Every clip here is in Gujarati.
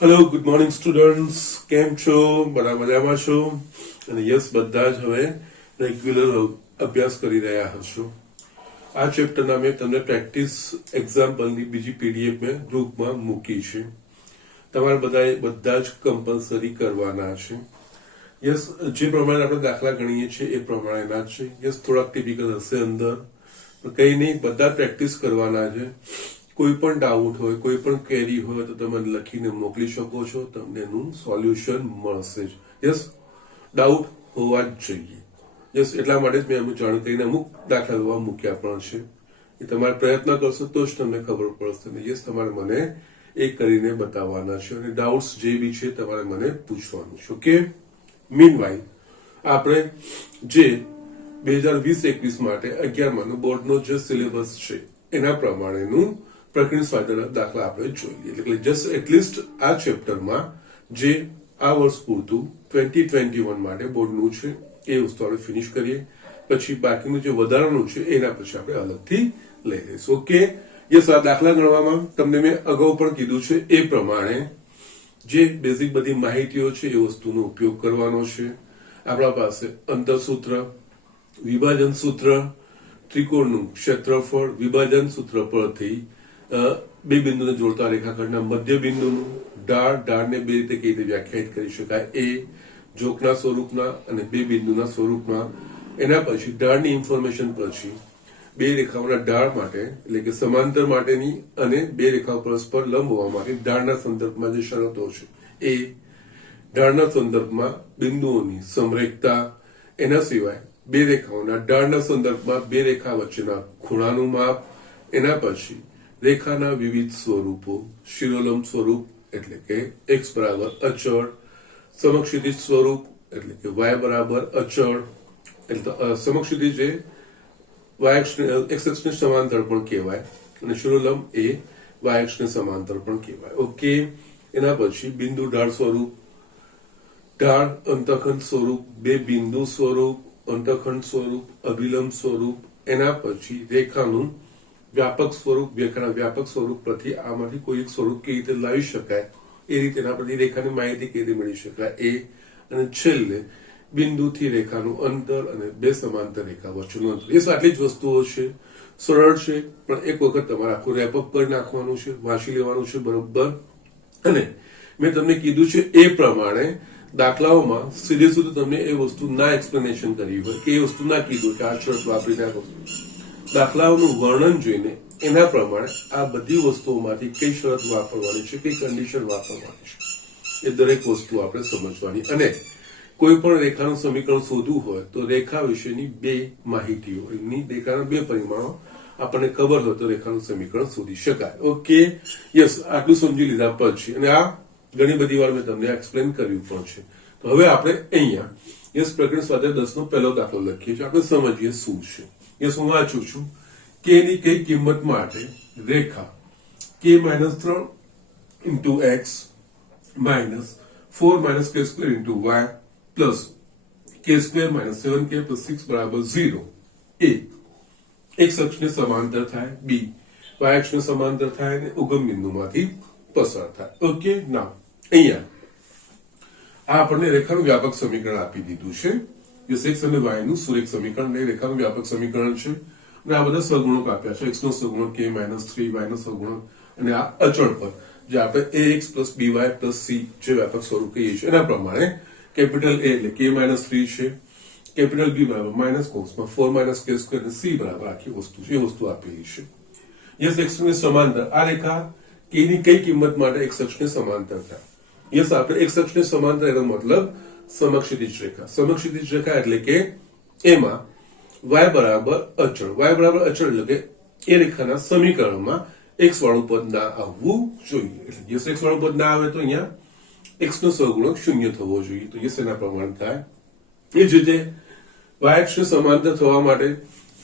Hello, good morning students. કેમ છો? બધા મજામાં છો? અને યસ, બધા જ હવે રેગ્યુલર અભ્યાસ કરી રહ્યા હશો. આ ચેપ્ટરના મેં તમને પ્રેક્ટિસ એક્ઝામ્પલની બીજી પીડીએફ મેં ગ્રુપમાં મૂકી છે. તમારે બધા જ કમ્પલસરી કરવાના છે. યસ, જે પ્રમાણે આપણે દાખલા ગણીએ છીએ એ પ્રમાણેના જ છે. યસ, થોડાક ટિપિકલ હશે અંદર, પણ કંઈ નહીં, બધા પ્રેક્ટિસ કરવાના છે. કોઈ પણ ડાઉટ હોય, કોઈ પણ ક્વેરી હોય તો તમે લખીને મોકલી શકો છો, તમને એનું સોલ્યુશન મળશે જ. યસ, ડાઉટ હોવા જ જોઈએ. યસ, એટલા માટે જ મેં અમુક જાણ કરીને અમુક દાખલા એવા મૂક્યા પણ છે. એ તમારે પ્રયત્ન કરશો તો જ તમને ખબર પડશે. યસ, તમારે મને એ કરીને બતાવવાના છે અને ડાઉટ્સ જે બી છે તમારે મને પૂછવાનું છે. ઓકે. મીનવાઇલ આપણે જે 2020-21 માટે 11માનો બોર્ડનો જે સિલેબસ છે એના પ્રમાણેનું પ્રકરણ સ્વાધ્યાયના દાખલા આપણે જોઈએ. એટલે જસ્ટ એટલીસ્ટ આ ચેપ્ટરમાં જે આ વર્ષ પૂરતું 2021 માટે બોર્ડનું છે એ વસ્તુ આપણે ફિનિશ કરીએ. પછી બાકીનું જે વધારાનું છે એના પછી આપણે અલગથી લઈ લઈશું. ઓકે. યસ, આ દાખલા ગણવામાં તમને મેં અગાઉ પણ કીધું છે એ પ્રમાણે જે બેઝિક બધી માહિતીઓ છે એ વસ્તુનો ઉપયોગ કરવાનો છે. આપણા પાસે અંતરસૂત્ર, વિભાજન સૂત્ર, ત્રિકોણનું ક્ષેત્રફળ, વિભાજન સૂત્ર પરથી બે બિંદુને જોડતા રેખાખંડના મધ્ય બિંદુનું ઢાળને બે રીતે કઈ રીતે વ્યાખ્યાયિત કરી શકાય એ જોકના સ્વરૂપના અને બે બિંદુના સ્વરૂપમાં. એના પછી ઢાળની ઇન્ફોર્મેશન પછી બે રેખાઓના ઢાળ માટે એટલે કે સમાંતર માટેની અને બે રેખાઓ પરસ્પર લંબ હોવા માટે ઢાળના સંદર્ભમાં જે શરતો છે એ ઢાળના સંદર્ભમાં બિંદુઓની સમરેખતા. એના સિવાય બે રેખાઓના ઢાળના સંદર્ભમાં બે રેખા વચ્ચેના ખૂણાનું માપ. એના પછી રેખાના વિવિધ સ્વરૂપો, શિરોલંબ સ્વરૂપ એટલે કે x બરાબર અચળ, સમક્ષિતિજ સ્વરૂપ એટલે કે y બરાબર અચળ, એટલે સમક્ષિતિજ એ x અક્ષને સમાંતર પણ કહેવાય અને શિરોલંબ એ y અક્ષને સમાંતર પણ કહેવાય. ઓકે. એના પછી બિંદુ ઢાળ સ્વરૂપ, ઢાળ અંતખંડ સ્વરૂપ, બે બિંદુ સ્વરૂપ, અંતખંડ સ્વરૂપ, અભિલંબ સ્વરૂપ. એના પછી રેખાનું વ્યાપક સ્વરૂપ, રેખાના વ્યાપક સ્વરૂપ પરથી આમાંથી કોઈ એક સ્વરૂપ કેવી રીતે લાવી શકાય એ રીતે એના પરથી રેખાની માહિતી કેવી રીતે મેળવી શકાય એ. અને છેલ્લે બિંદુથી રેખાનું અંતર અને બે સમાંતર રેખા વચ્ચેનું અંતર. એ આટલી જ વસ્તુઓ છે. સરળ છે, પણ એક વખત તમારે આખું રેપઅપ કરી નાખવાનું છે, વાંચી લેવાનું છે બરોબર. અને મેં તમને કીધું છે એ પ્રમાણે દાખલાઓમાં સીધે સીધું તમને એ વસ્તુ ના એક્સપ્લેનેશન કરી હોય કે એ વસ્તુ ના કીધું કે આ શરત વાપરીને આ વસ્તુ, દાખલાઓનું વર્ણન જોઈને એના પ્રમાણે આ બધી વસ્તુઓમાંથી કઈ શરત વાપરવાની છે, કઈ કન્ડિશન વાપરવાની છે એ દરેક વસ્તુ આપણે સમજવાની. અને કોઈ પણ રેખાનું સમીકરણ શોધવું હોય તો રેખા વિશેની બે માહિતીઓ, એમની રેખાના બે પરિમાણો આપણને ખબર હોય તો રેખાનું સમીકરણ શોધી શકાય. ઓકે. યસ, આટલું સમજી લીધા પછી, અને આ ઘણી બધી વાર મેં તમને એક્સપ્લેન કર્યું પણ છે. તો હવે આપણે અહીંયા યસ પ્રકરણ સ્વાધ્યાય 10 નો પહેલો દાખલો લખીએ છીએ. આપણે સમજીએ શું છે. યસ, હું વાંચું છું. કે ની કઈ કિંમત માટે રેખા k-3 x -4 - k² y plus k² - 7k + 6 બરાબર 0 એ x અક્ષને સમાંતર થાય, બી y અક્ષને સમાંતર થાય અને ઉગમ બિંદુમાંથી પસાર થાય. ઓકે. નાઉ અહીંયા આ આપણને રેખાનું વ્યાપક સમીકરણ આપી દીધું છે. x અને y નું સુરેખ સમીકરણ એ રેખાનું વ્યાપક સમીકરણ છે. અને આ બધા સહગુણક આપ્યા છે. x નો સહગુણક k - 3, y નો સહગુણક અને આ અચળ પર જે આપણે ax + by + c જે વ્યાપક સ્વરૂપ કહીએ છીએ એના પ્રમાણે કેપિટલ A એટલે k - 3 છે, કેપિટલ B બરાબર -4 - k² અને c બરાબર આખી વસ્તુ છે, એ વસ્તુ આપેલી છે. યસ, x ને સમાંતર આ રેખા k ની કઈ કિંમત માટે x અક્ષને સમાંતર થાય. યસ, આપણે x અક્ષને સમાંતર એનો મતલબ સમક્ષિતિજ રેખા. સમક્ષિતિજ રેખા એટલે કે એમાં y બરાબર અચળ, y બરાબર અચળ એટલે કે એ રેખાના સમીકરણમાં x વાળું પદ ના આવવું જોઈએ. એટલે યસ, x વાળું પદ ના આવે તો અહીંયા x નો સહગુણક 0 થવો જોઈએ. તો યસ, એના પ્રમાણે થાય. એ જ રીતે y અક્ષને સમાંતર થવા માટે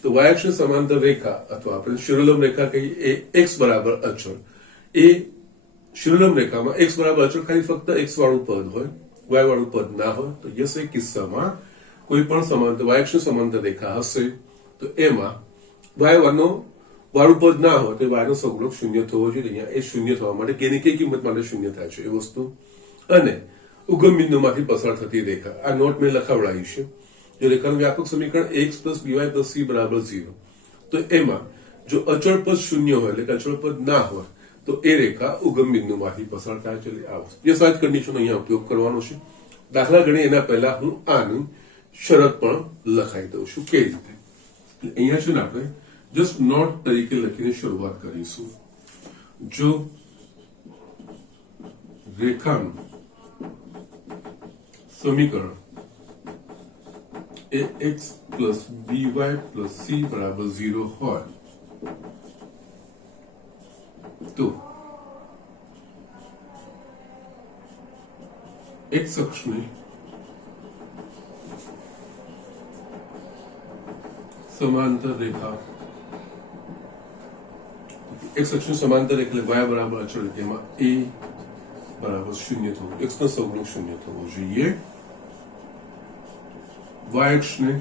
તો y અક્ષને સમાંતર રેખા અથવા આપણે શિરોલંબ રેખા કહીએ એ x બરાબર અચળ. એ શિરોલંબ રેખામાં x બરાબર અચળ ખાલી ફક્ત x વાળું પદ હોય, y વાળું પદ ના હોય. તો યસ, એ કિસ્સામાં કોઈ પણ સમાંતર y અક્ષને સમાંતર રેખા હશે તો એમાં y નો વાળું પદ ના હોય તો y નો સહગુણક શૂન્ય થવો જોઈએ. અહીંયા એ શૂન્ય થવા માટે કે ની કઈ કિંમત માટે શૂન્ય થાય છે એ વસ્તુ. અને ઉગમ બિંદુમાંથી પસાર થતી રેખા, આ નોટ મેં લખાવડાવી છે. જો રેખાનું વ્યાપક સમીકરણ x + by + c = 0, તો એમાં જો અચળ પદ શૂન્ય હોય એટલે કે અચળ પદ ના હોય તો એ રેખા ઉગમ બિંદુમાંથી પસાર થાય છે. એ સાત કન્ડિશન અહીંયા ઉપયોગ કરવાનો છે. દાખલા ગણીએ એના પહેલા હું આની શરત પણ લખાઈ દઉં છું. કઈ રીતે? અહીંયા છે ને આપણે જસ્ટ નોટ તરીકે લખીને શરૂઆત કરીશું. જો રેખાનું સમીકરણ એ x + by + c = 0 હોય તો x અક્ષની સમાંતર રેખા, x અક્ષની સમાંતર એટલે y બરાબર અચળ, તેમાં a બરાબર 0 થવું, x નો સહગુણક 0 થવો જોઈએ. y અક્ષને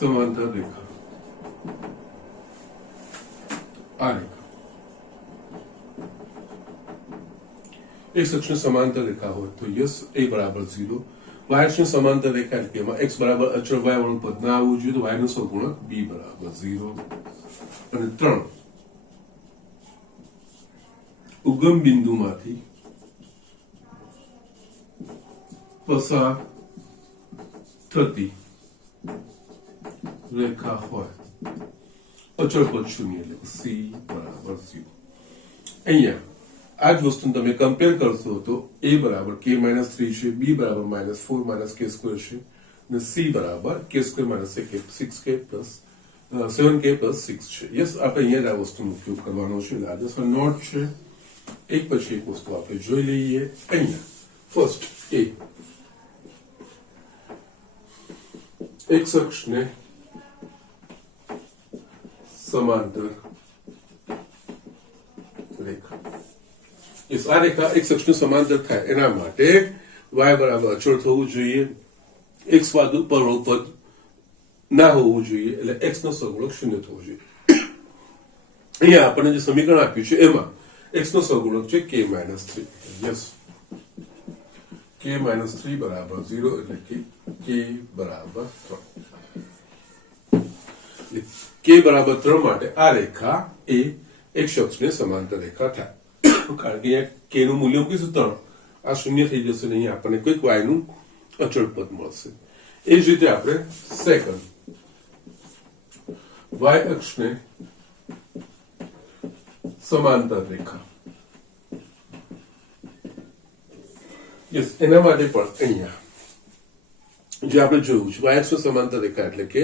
સમાંતર રેખા, આ રેખા x અક્ષની સમાંતર રેખા હોય તો યસ a બરાબર 0. y અક્ષની સમાંતર રેખા એટલે એમાં x બરાબર અચળ y વાળું પદ ના આવવું જોઈએ, તો y નો સહગુણક b બરાબર 0. અને 3 ઉગમ બિંદુમાંથી પસાર થતી રેખા હોય, અચળ પદ શૂન્ય એટલે c બરાબર 0. અહીંયા આ જ વસ્તુ તમે કમ્પેર કરશો તો a બરાબર k - 3 છે, b બરાબર -4 - k² છે, અને c બરાબર k² - 6k + 7k + 6 છે. યસ, આપણે અહીંયા આ વસ્તુનો ઉપયોગ કરવાનો છે. એટલે આ નોટ છે. એક પછી એક વસ્તુ આપણે જોઈ લઈએ. અહીંયા ફર્સ્ટ a x અક્ષને સમાંતર રેખા, આ રેખા x અક્ષને સમાંતર થાય એના માટે y બરાબર અચળ થવું જોઈએ, x વાળું પદ ના હોવું જોઈએ, એટલે x નો સહગુણક 0 થવો જોઈએ. અહીંયા આપણને જે સમીકરણ આપ્યું છે એમાં x નો સહગુણક છે k - 3. યસ, k - 3 બરાબર 0 એટલે કે k બરાબર 3. k બરાબર 3 માટે આ રેખા એ x અક્ષને સમાંતર રેખા થાય. કારણ કે k નું મૂલ્ય મૂકીશું 3, આ શૂન્ય થઈ જશે ને અહીંયા આપણને કોઈક y નું અચળ પદ મળશે. એ જ રીતે આપણે સેકન્ડ y અક્ષને સમાંતર રેખા, યસ, એના માટે પણ અહીંયા જે આપણે જોયું છે y અક્ષને સમાંતર રેખા એટલે કે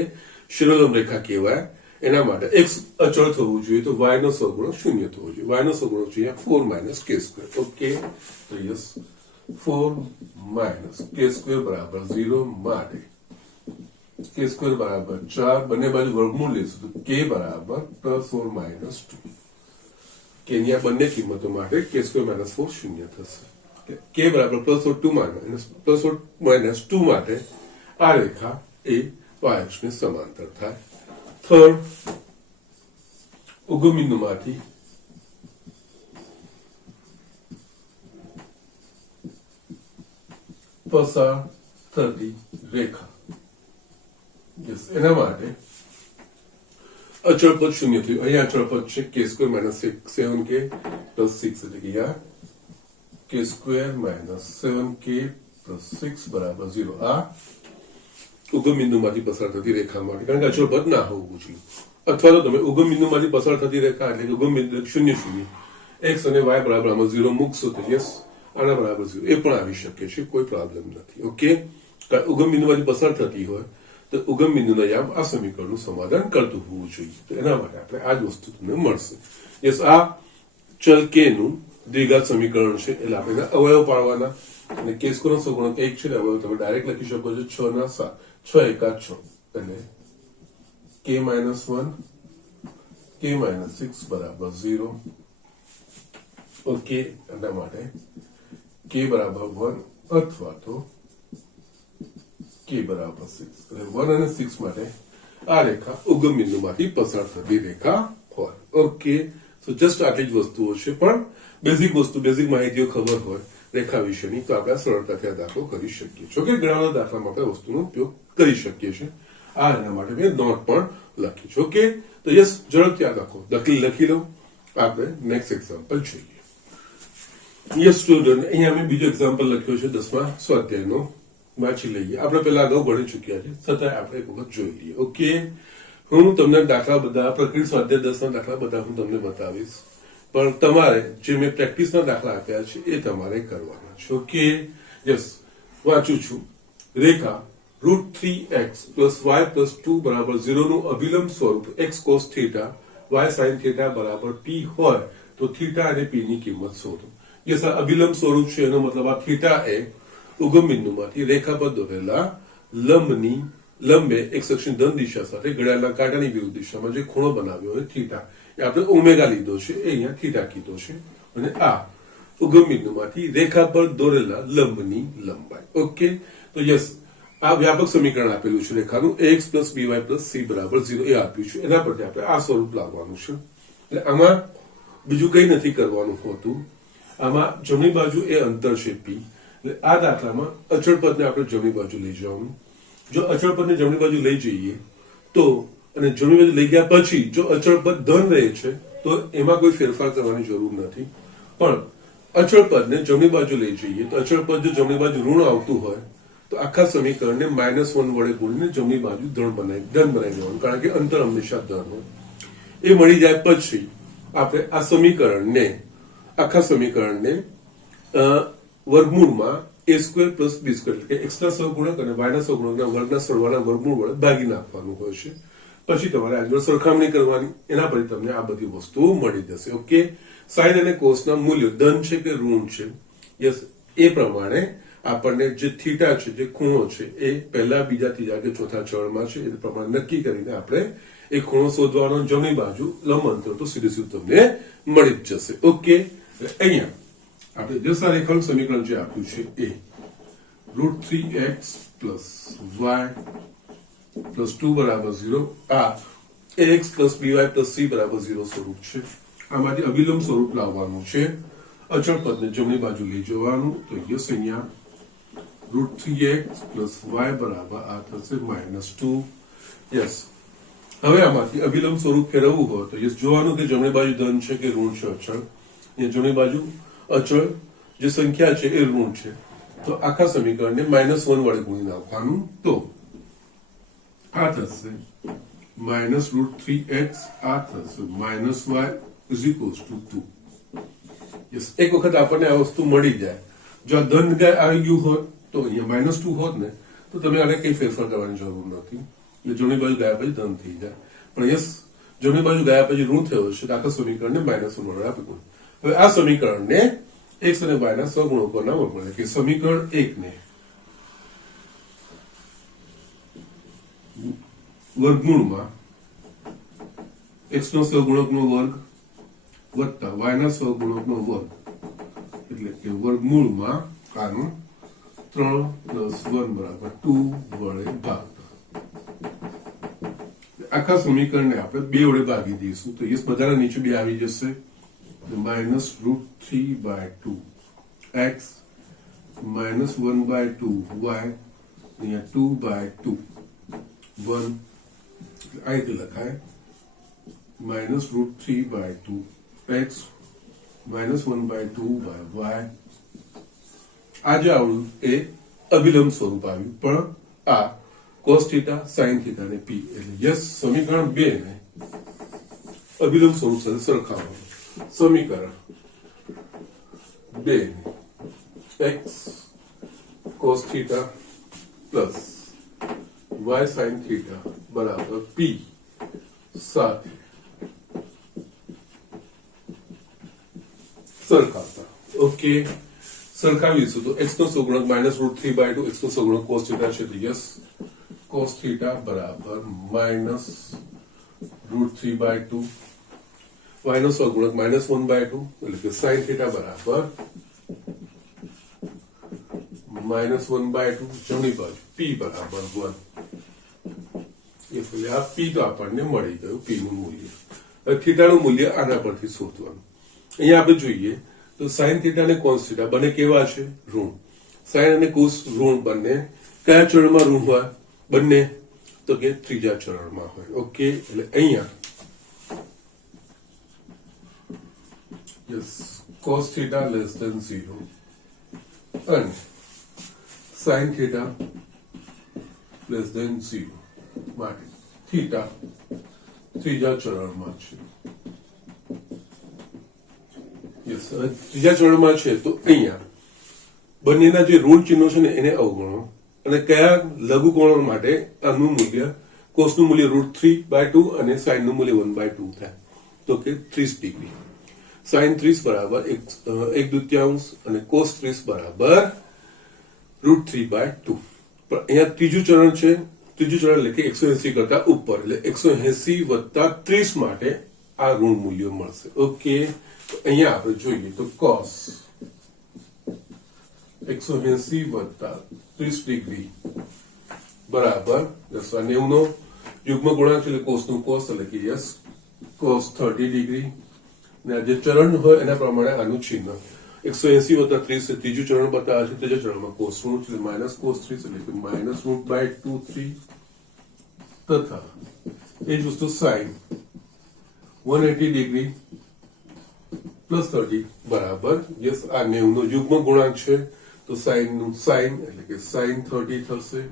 શિરોગમ રેખા કહેવાય. એના માટે x અચળ થવું જોઈએ તો y નો સહગુણક 0 થવો જોઈએ. y નો સહગુણક છે 4 - k². ઓકે, તો યસ 4 - k² બરાબર 0 માટે k² બરાબર 4, બંને બાજુ વર્ગમૂળ લેશું તો k બરાબર +4 - 2. k ની આ બંને કિંમતો માટે k² - 4 0 થશે. k બરાબર +2 માટે આ રેખા એ y અક્ષને સમાંતર થાય. થર્ડ, ઉગમ બિંદુમાંથી પસાર થતી રેખા, યસ, એના માટે અચળ પદ 0 થયું. અહીંયા અચળ પદ છે k² - 7k + 6 એટલે કે k² - 7k + 6 બરાબર 0. આ ઉગમ બિંદુમાંથી પસાર થતી રેખા માટે, કારણ કે અચળ પદ ના હોવું જોઈએ. અથવા તો તમે ઉગમ બિંદુમાંથી પસાર થતી રેખા એટલે કે ઉગમ બિંદુ 0 0 x અને y બરાબર આમાં 0 મૂકશો તો યસ આના બરાબર 0 એ પણ આવી શકે છે, કોઈ પ્રોબ્લેમ નથી. ઓકે, ઉગમ બિંદુમાંથી પસાર થતી હોય તો ઉગમ બિંદુના યામ આ સમીકરણનું સમાધાન કરતું હોવું જોઈએ. તો એના માટે આપણે આ જ વસ્તુ તમને મળશે. યસ, આ ચલ k નું દ્વિઘાત સમીકરણ છે એટલે આપણે અવયવ પાડવાના, અને k² નો સહગુણક 1 છે એટલે અવયવ તમે ડાયરેક્ટ લખી શકો છો 6 ના 7, 6 એકા 6 એટલે k - 1 k - 6 બરાબર 0. ઓકે, એના માટે k બરાબર 1 અથવા તો k બરાબર 6. એટલે 1 અને 6 માટે આ રેખા ઉગમ બિંદુમાંથી પસાર થતી રેખા હોય. ઓકે, તો જસ્ટ આટલી જ વસ્તુઓ છે, પણ બેઝિક માહિતીઓ ખબર હોય રેખા વિશેની તો આપણે સરળતાથી આ દાખલો કરી શકીએ છીએ. ઓકે, ઘણા બધા દાખલામાં આપણે વસ્તુનો ઉપયોગ કરી શકીએ છીએ. આ એના માટે મેં નોટ પણ લખી છે. ઓકે, તો યસ, ઝડપથી આ દાખલો લખી લો. આપણે નેક્સ્ટ એક્ઝામ્પલ જોઈએ. યસ સ્ટુડન્ટ, અહીંયા મેં બીજો એક્ઝામ્પલ લખ્યો છે 10મા સ્વાધ્યાયનો. વાંચી લઈએ. આપણે પહેલા અગાઉ ભણી ચૂક્યા છે, છતાં આપણે એક વખત જોઈ લઈએ. ઓકે, હું તમને દાખલા બધા પ્રકૃતિ સ્વાધ્યાય 10ના દાખલા બધા હું તમને બતાવીશ, પણ તમારે જે મેં પ્રેક્ટિસના દાખલા આપ્યા છે એ તમારે કરવાના છે. ઓકે, યસ, વાંચું છું. રેખા √3x + y + 2 = 0 નું અભિલંબ સ્વરૂપ x cos θ y sin θ = p હોય તો θ અને p ની કિંમત શોધો. યસ, આ અભિલંબ સ્વરૂપ છે, એનો મતલબ આ θ એ ઉગમ બિંદુમાંથી રેખા પર દોરેલા લંબે એક સક્ષમ ધન દિશા સાથે ઘડિયાળના કાંટાની વિરુદ્ધ દિશામાં જે ખૂણો બનાવ્યો હોય θ, એ આપણે ઓમેગા લીધો છે, એ અહીંયા θ કીધો છે, અને આ ઉગમ બિંદુમાંથી રેખા પર દોરેલા લંબની લંબાઈ. ઓકે, તો યસ, આ વ્યાપક સમીકરણ આપેલું છે રેખાનું, ax + by + c = 0 એ આપ્યું છે. એના પરથી આપણે આ સ્વરૂપ લાવવાનું છે. એટલે આમાં બીજું કંઈ નથી કરવાનું હોતું. આમાં જમણી બાજુ એ અંતર છે p. એટલે આ દાખલામાં અચળ પદને આપણે જમણી બાજુ લઈ જવાનું. જો અચળ પદને જમણી બાજુ લઈ જઈએ તો, અને જમણી બાજુ લઈ ગયા પછી જો અચળ પદ ધન રહે છે તો એમાં કોઈ ફેરફાર કરવાની જરૂર નથી. પણ અચળ પદને જમણી બાજુ લઈ જઈએ તો અચળ પદ જો જમણી બાજુ ઋણ આવતું હોય તો આખા સમીકરણને -1 વડે ગુણીને જમણી બાજુ ધન બનાવી દેવાનું, કારણ કે અંતર હંમેશા ધન હોય. એ મળી જાય પછી આપણે આ સમીકરણને આખા સમીકરણને વર્ગમૂળમાં a² + b² એટલે કે x ના સહગુણક અને y ના સહગુણકના વર્ગના સરવાળા વર્ગમૂળ વડે ભાગી નાખવાનું હોય છે. પછી તમારે આગળ સરખામણી કરવાની, એના પછી તમને આ બધી વસ્તુઓ મળી જશે. ઓકે, સાઇન અને કોસના મૂલ્યો ધન છે કે ઋણ છે, યસ, એ પ્રમાણે આપણને જે થીટા છે, જે ખૂણો છે, એ પહેલા, બીજા, ત્રીજા કે ચોથા ચરણમાં છે, એ પ્રમાણે નક્કી કરીને આપણે એ ખૂણો શોધવાનો. જમણી બાજુ લંબ અંતર તો સીધું તમને મળી જ જશે. ઓકે, અહીંયા આપણે દસા રેખાનું સમીકરણ જે આપ્યું છે એ √3x + y + 2 = 0, આ ax + by + c = 0 સ્વરૂપ છે. આમાંથી અભિલંબ સ્વરૂપ લાવવાનું છે. અચળ પદને જમણી બાજુ લઈ જવાનું. તો યસ, અહીંયા √3x + y = આ થશે -2. યસ, હવે આમાંથી અભિલંબ સ્વરૂપ ફેરવવું હોય તો યસ, જોવાનું કે જમણી બાજુ ધન છે કે ઋણ છે. અચળ, એ જમણી બાજુ અચળ જે સંખ્યા છે એ ઋણ છે, તો આખા સમીકરણને -1 વડે ગુણી નાખવાનું. તો આ થશે -√3x, આ થશે -y = 2. યસ, એક વખત આપણને આ વસ્તુ મળી જાય. જો આ ધન આવી ગયું હોત તો અહીંયા -2 હોત ને, તો તમે આને કઈ ફેરફાર કરવાની જરૂર નથી. એટલે જમણી બાજુ ગયા પછી ધન થઈ જાય. પણ યસ, જમણી બાજુ ગયા પછી ઋણ થયો છે, આખા સમીકરણને -1 વડે આપ્યું. હવે આ સમીકરણને x અને y ના સહગુણકોના વર્ગમૂળ, એટલે કે સમીકરણ 1 ને વર્ગમૂળમાં x નો સહગુણકનો વર્ગ વત્તા y ના સહગુણકનો વર્ગ, એટલે કે વર્ગમૂળમાં આનું 3 + 1 = 2 વડે ભાગતા. આખા સમીકરણને આપણે 2 વડે ભાગી દઈશું. તો યસ, બધાના નીચે 2 આવી જશે. -√3/2 x -1/2 y, અહીંયા 2/2 1, આ રીતે લખાય -√3/2 x -1/2 y. આ જે આવ્યું એ અભિલંબ સ્વરૂપ આવ્યું, પણ આ cos θ sin θ અને p, એટલે યસ, સમીકરણ 2 ને અભિલંબ સ્વરૂપ સાથે સરખાવવાનું. સમીકરણ 2 x cos θ + y sin θ = p સાથે સરખાવતા. ઓકે, સરખાવીશું તો x નો સહગુણક -√3/2, x નો સહગુણક cos θ છે, તો યસ, cos θ = -√3/2, y નો સહગુણક -1/2, એટલે કે sin θ = -1/2, જમણી બાજુ p = 1. એટલે આ પી તો આપણને મળી ગયું, પી નું મૂલ્ય. હવે થીટાનું મૂલ્ય આના પરથી શોધવાનું. અહીંયા આપણે જોઈએ તો સાઇન થીટા અને કોસ થીટા બંને કેવા છે? ઋણ. સાઇન અને કોસ ઋણ બંને કયા ચરણમાં ઋણ હોય? બંને તો કે ત્રીજા ચરણમાં હોય. ઓકે, એટલે અહીંયા yes cos theta less than 0 and sin theta less than 0 માટે થીટા ત્રીજા ચરણમાં છે. યસ, ત્રીજા ચરણમાં છે તો અહીંયા બંનેના જે ઋણ ચિહ્નો છે ને એને અવગણો અને કયા લઘુકોણો માટે આનું મૂલ્ય કોસનું મૂલ્ય √3/2 અને સાઇનનું મૂલ્ય 1/2 થાય તો કે 30 ડિગ્રી. સાઇન 30 બરાબર 1/2 અને કોસ 30 બરાબર √3/2. પણ અહીંયા ત્રીજું ચરણ છે, ત્રીજું ચરણ એટલે કે 180 કરતા ઉપર, એટલે 180 + 30 માટે આ ઋણ મૂલ્ય મળશે. ઓકે, તો અહીંયા આપણે જોઈએ તો cos 180 + 30 ડિગ્રી બરાબર 90 નો યુગ્મ ગુણાંક છે એટલે કોસનું કોસ એટલે કે યસ cos 30 ડિગ્રી. જે ચરણ હોય એના પ્રમાણે આનું ચિહ્ન 180 + 30 ત્રીજું ચરણ બતાવે છે. ત્રીજા ચરણમાં કોસ ઋણ એટલે -cos 30 એટલે કે -√2/3 તથા એ જ વસ્તુ સાઇન 180 ડિગ્રી +30 બરાબર યસ આ 90 નો યુગ્મ ગુણાંક છે તો સાઇન નું સાઇન એટલે કે sin 30 થશે.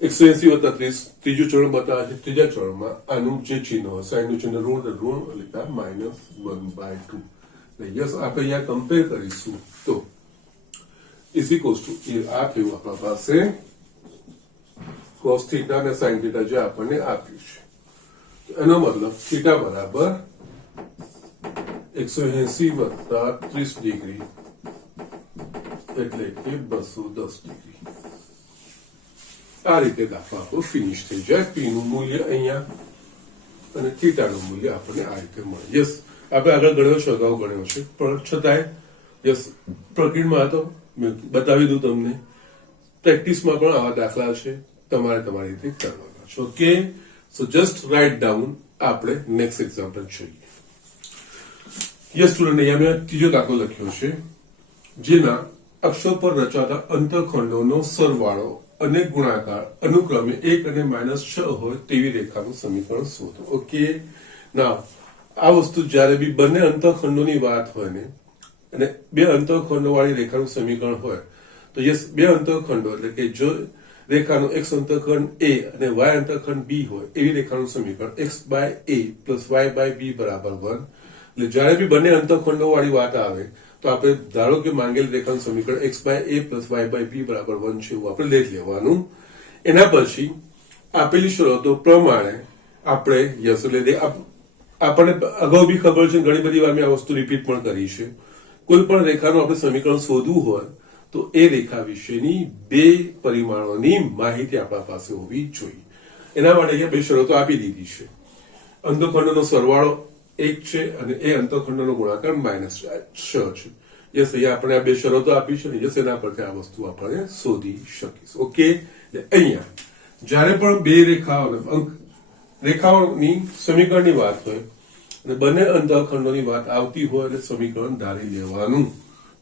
180 + 30 ત્રીજું ચરણ બતાવે છે. ત્રીજા ચરણમાં આનું જે ચિહ્ન હોય સાઇન નું ચિહ્ન ઋણ એટલે કે -1/2. યસ આપણે અહીંયા કમ્પેર કરીશું તો ઇઝ ઇક્વલ્સ ટુ આ થયું આપણા પાસે cos થીટા અને sin થીટા જે આપણને આપ્યું છે. એનો મતલબ થીટા બરાબર 180 + 30 ડિગ્રી એટલે કે 210 ડિગ્રી. આ રીતે દાખલા આપણો ફિનિશ થઈ જાય. પી નું મૂલ્ય અહીંયા અને થીટાનું મૂલ્ય આપણને આ રીતે મળે. યસ, આપણે આગળ ગણ્યો છે, અગાઉ ગણ્યો છે, પણ છતાંય યસ પ્રકરણમાં તો મેં બતાવી દઉં તમને. પ્રેક્ટિસમાં પણ આવા દાખલા છે, તમારે તમારી રીતે કરવાના છે. ઓકે, સો જસ્ટ રાઇટ ડાઉન. આપણે નેક્સ્ટ એક્ઝામ્પલ જોઈએ. યસ સ્ટુડન્ટ, અહીંયા મેં ત્રીજો દાખલો લખ્યો છે જેના અક્ષો પર રચાતા અંતઃખંડોનો સરવાળો અને ગુણાકાર અનુક્રમે 1 અને -6 હોય તેવી રેખાનું સમીકરણ શોધો. ઓકે, નાઉ આ વસ્તુ જ્યારે બી બંને અંતઃખંડોની વાત હોય ને અને બે અંતઃખંડો વાળી રેખાનું સમીકરણ હોય તો યસ બે અંતઃખંડો એટલે કે જો રેખાનો x અંતઃખંડ a અને y અંતઃખંડ b હોય એવી રેખાનું સમીકરણ x/a + y/b = 1. એટલે જ્યારે બી બંને અંતઃખંડો વાળી વાત આવે તો આપણે ધારો કે માંગેલ રેખાનું સમીકરણ x/a + y/b = 1 છે એવું આપણે લઈ લેવાનું. એના પછી આપેલી શરતો પ્રમાણે આપણે યસ એટલે આપણને અગાઉ બી ખબર છે, ઘણી બધી વાર મેં આ વસ્તુ રિપીટ પણ કરી છે. કોઈ પણ રેખાનું આપણે સમીકરણ શોધવું હોય તો એ રેખા વિશેની 2 પરિમાણોની માહિતી આપણા પાસે હોવી જોઈએ. એના માટે અહીંયા 2 શરતો આપી દીધી છે. અંતઃખંડોનો સરવાળો 1 છે અને એ અંતઃખંડોનો ગુણાકાર -6 છે. યસ, અહીંયા આપણે આ 2 શરતો આપી છે ને યસ એના પરથી આ વસ્તુ આપણે શોધી શકીશું. ઓકે, અહીંયા જ્યારે પણ 2 રેખાઓની સમીકરણની વાત હોય અને બંને અંતઃખંડોની વાત આવતી હોય એટલે સમીકરણ ધારી લેવાનું.